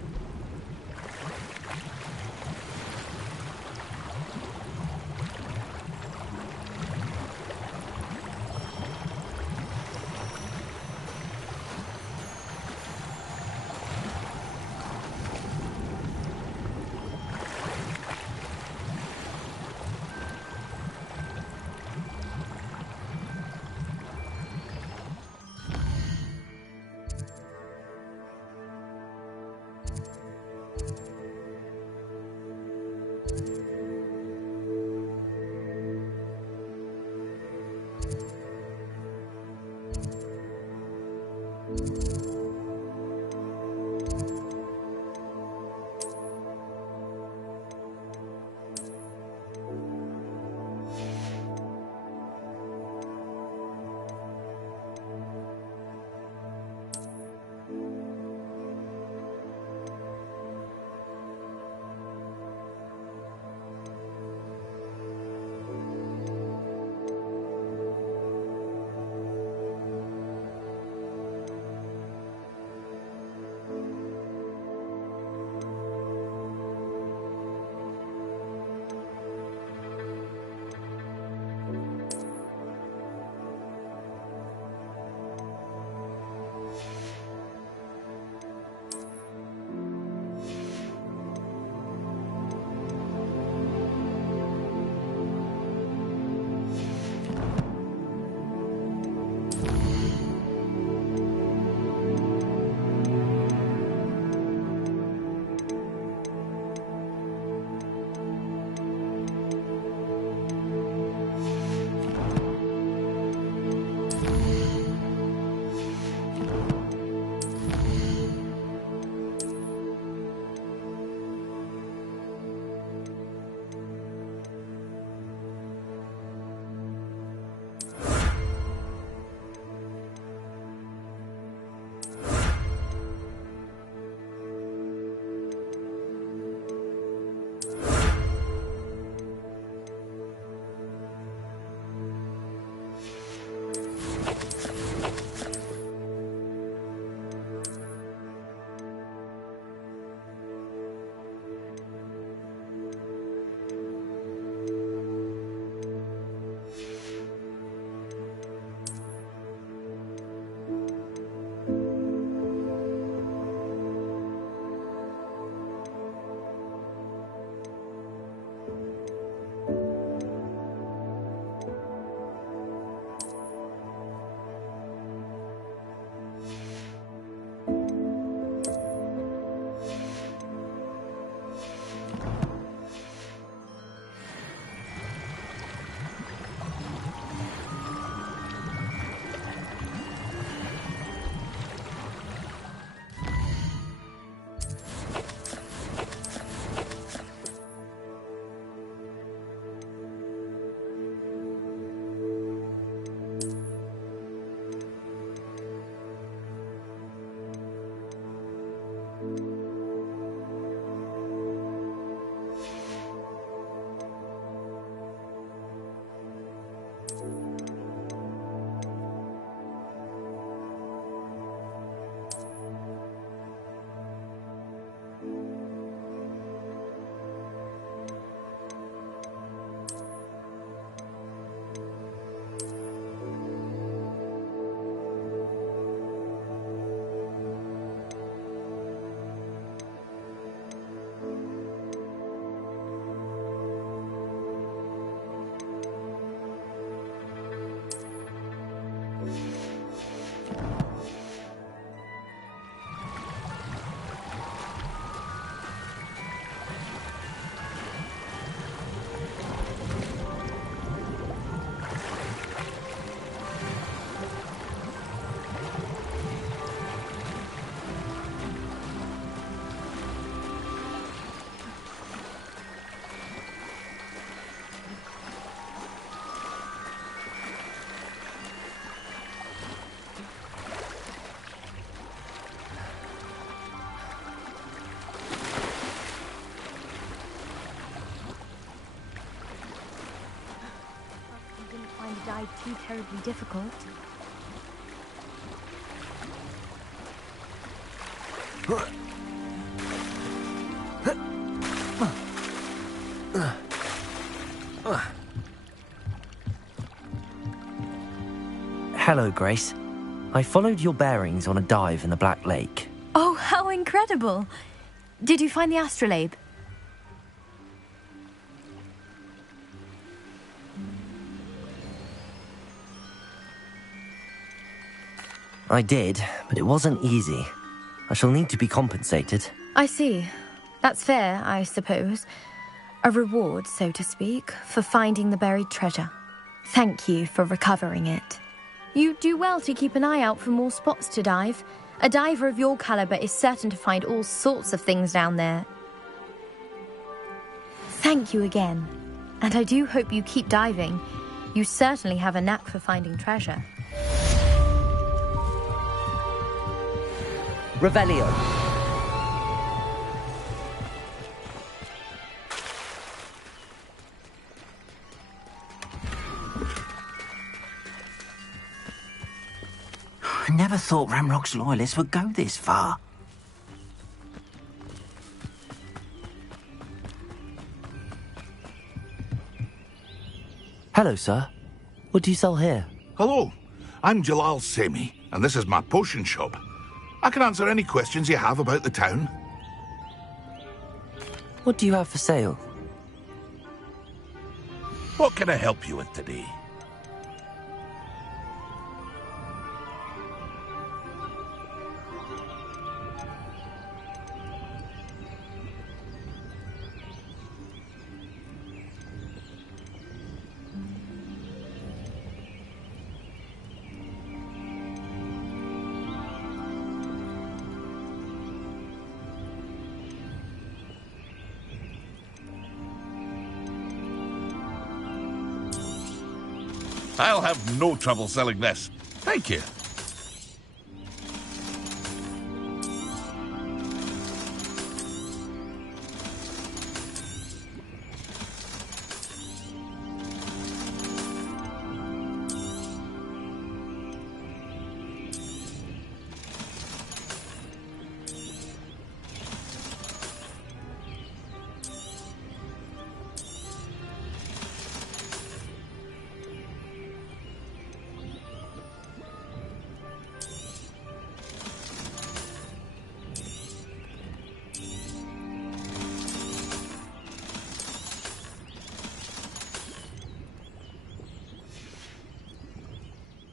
like too terribly difficult. Hello, Grace. I followed your bearings on a dive in the Black Lake. Oh, how incredible! Did you find the astrolabe? I did, but it wasn't easy. I shall need to be compensated. I see. That's fair, I suppose. A reward, so to speak, for finding the buried treasure. Thank you for recovering it. You do well to keep an eye out for more spots to dive. A diver of your caliber is certain to find all sorts of things down there. Thank you again. And I do hope you keep diving. You certainly have a knack for finding treasure. Revelio. I never thought Ramrock's loyalists would go this far. Hello, sir. What do you sell here? Hello, I'm Jalal Semi, and this is my potion shop. I can answer any questions you have about the town. What do you have for sale? What can I help you with today? I'll have no trouble selling this. Thank you.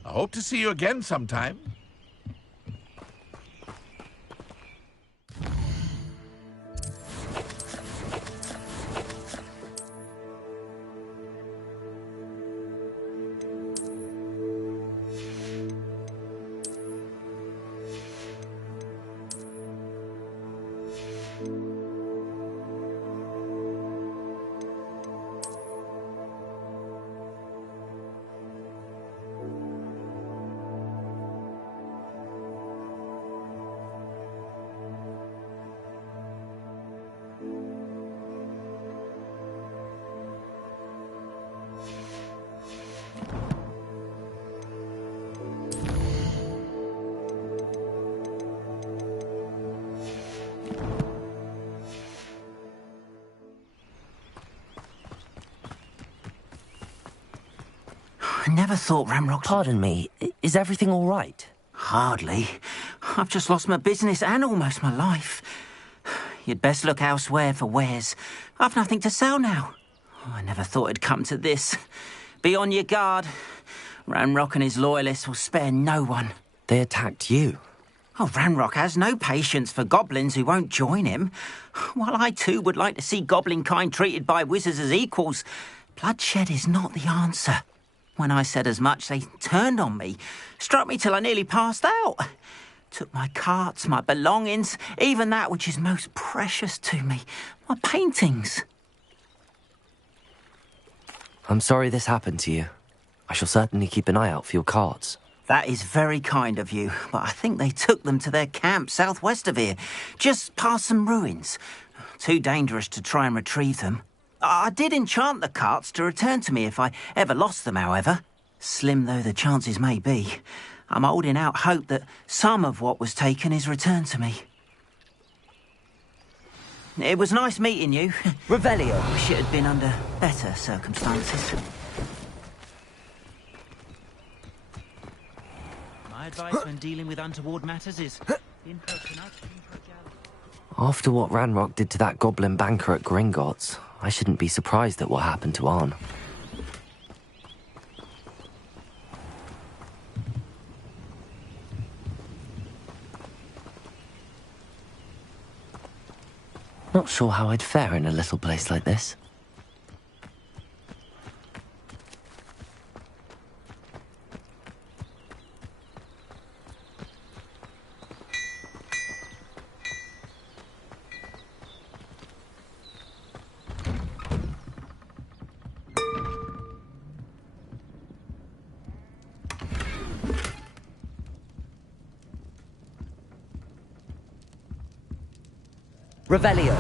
I hope to see you again sometime. I never thought Ramrock's... Pardon me, is everything all right? Hardly. I've just lost my business and almost my life. You'd best look elsewhere for wares. I've nothing to sell now. Oh, I never thought it'd come to this. Be on your guard. Ramrock and his loyalists will spare no one. They attacked you. Oh, Ramrock has no patience for goblins who won't join him. While I too would like to see goblin kind treated by wizards as equals, bloodshed is not the answer. When I said as much, they turned on me, struck me till I nearly passed out. Took my carts, my belongings, even that which is most precious to me, my paintings. I'm sorry this happened to you. I shall certainly keep an eye out for your carts. That is very kind of you, but I think they took them to their camp southwest of here, just past some ruins. Too dangerous to try and retrieve them. I did enchant the carts to return to me if I ever lost them, however. Slim though the chances may be, I'm holding out hope that some of what was taken is returned to me. It was nice meeting you. Revelio. Wish it had been under better circumstances. My advice when dealing with untoward matters is... After what Ranrock did to that goblin banker at Gringotts, I shouldn't be surprised at what happened to Arn. Not sure how I'd fare in a little place like this. Revelio.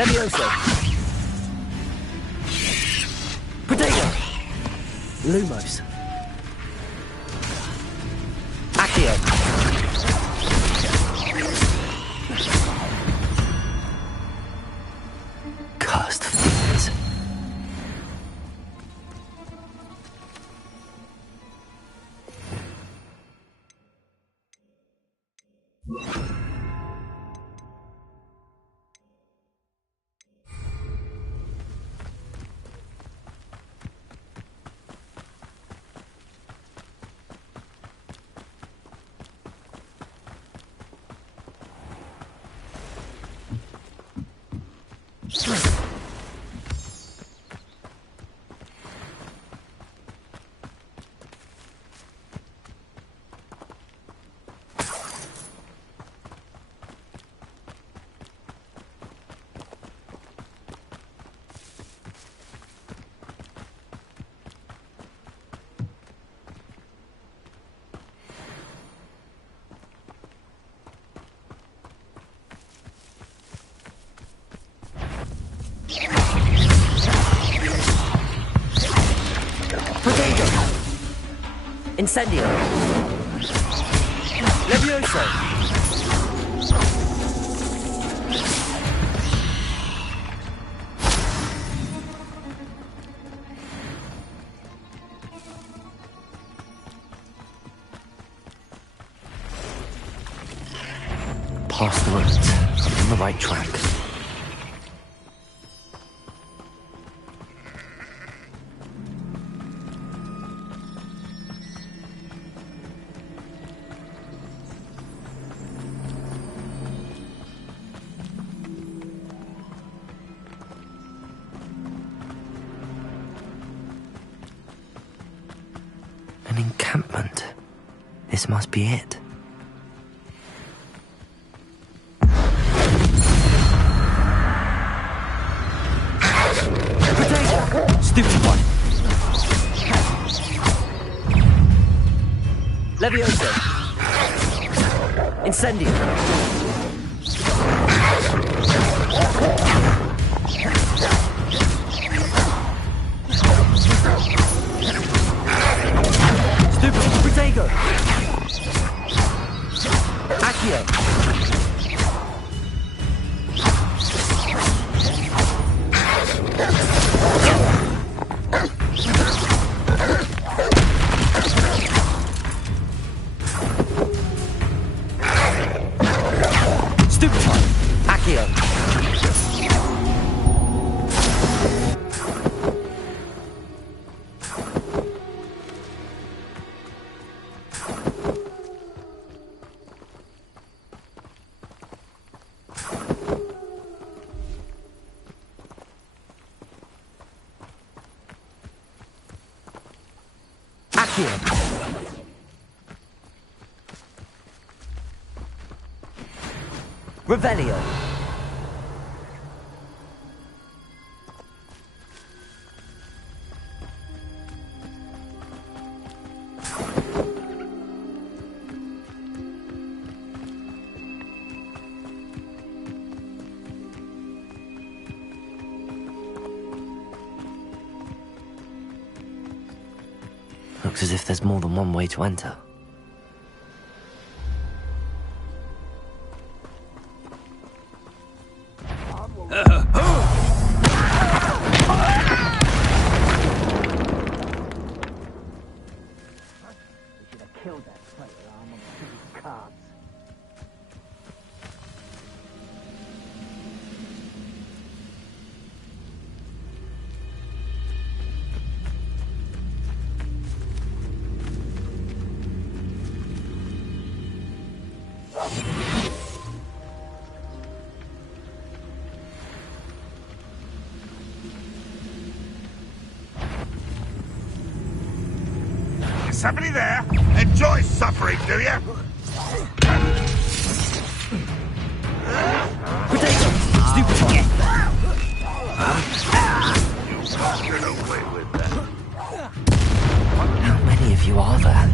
Levioso. Potato. Lumos. Accio. Cursed fiends. Incendio. Levioso. past the ruins. I'm on the right track. An encampment. This must be it. Stupid one. Levioso. Incendio. Stupid. Protego. Accio. Stupid one. Accio. Accio. Revelio. Looks as if there's more than one way to enter. Somebody there? Enjoy suffering, do you? Potato! Stupid one! You get away with that. How many of you are there?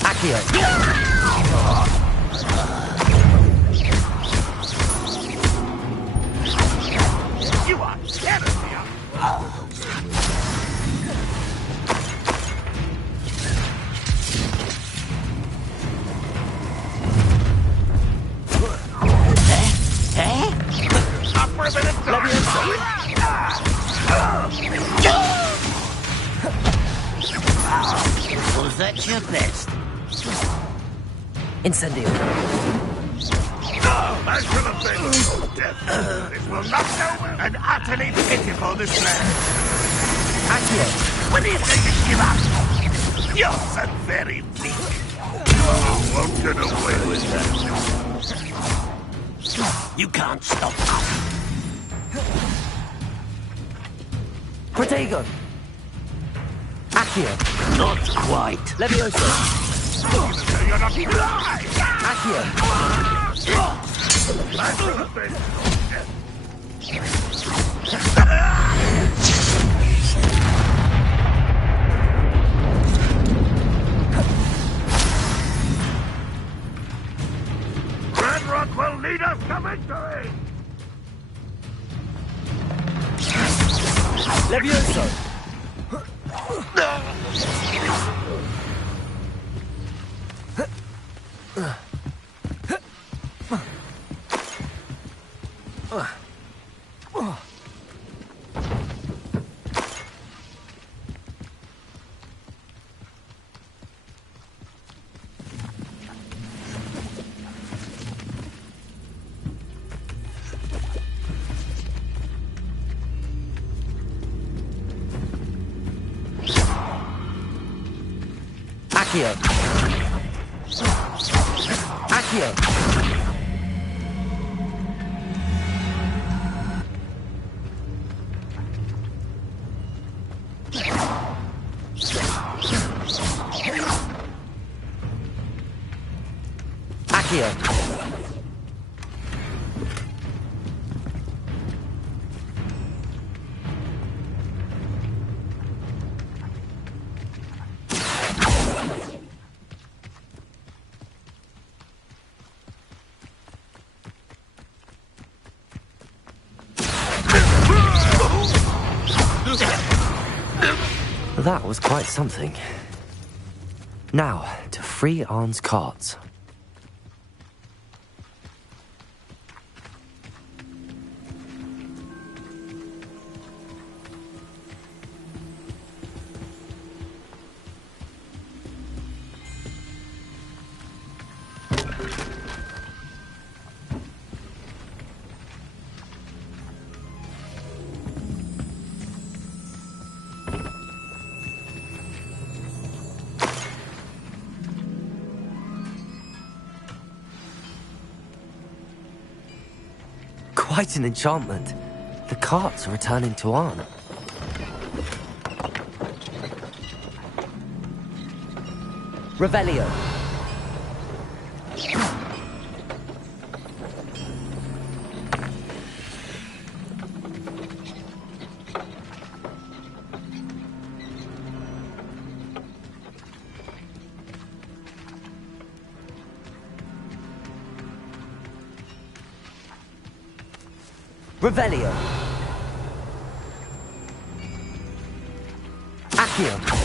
Accio! You are tearing me up. Up for a bit of Was that your best? Incendio. As for the thing, death, this will not go well. An utterly pitiful display. Accio. When do you think you give up? You're so very weak. Oh, won't get away with that. You can't stop us. Protego. Accio. Not quite. Levioso. You're not even alive. Accio. As for the thing, Red Rock will lead us to victory! Levioso. Accio. Accio. Accio. That was quite something. Now, to free Arne's cards. Quite an enchantment. The carts are returning to Arne. Revelio. Revelio. Accio.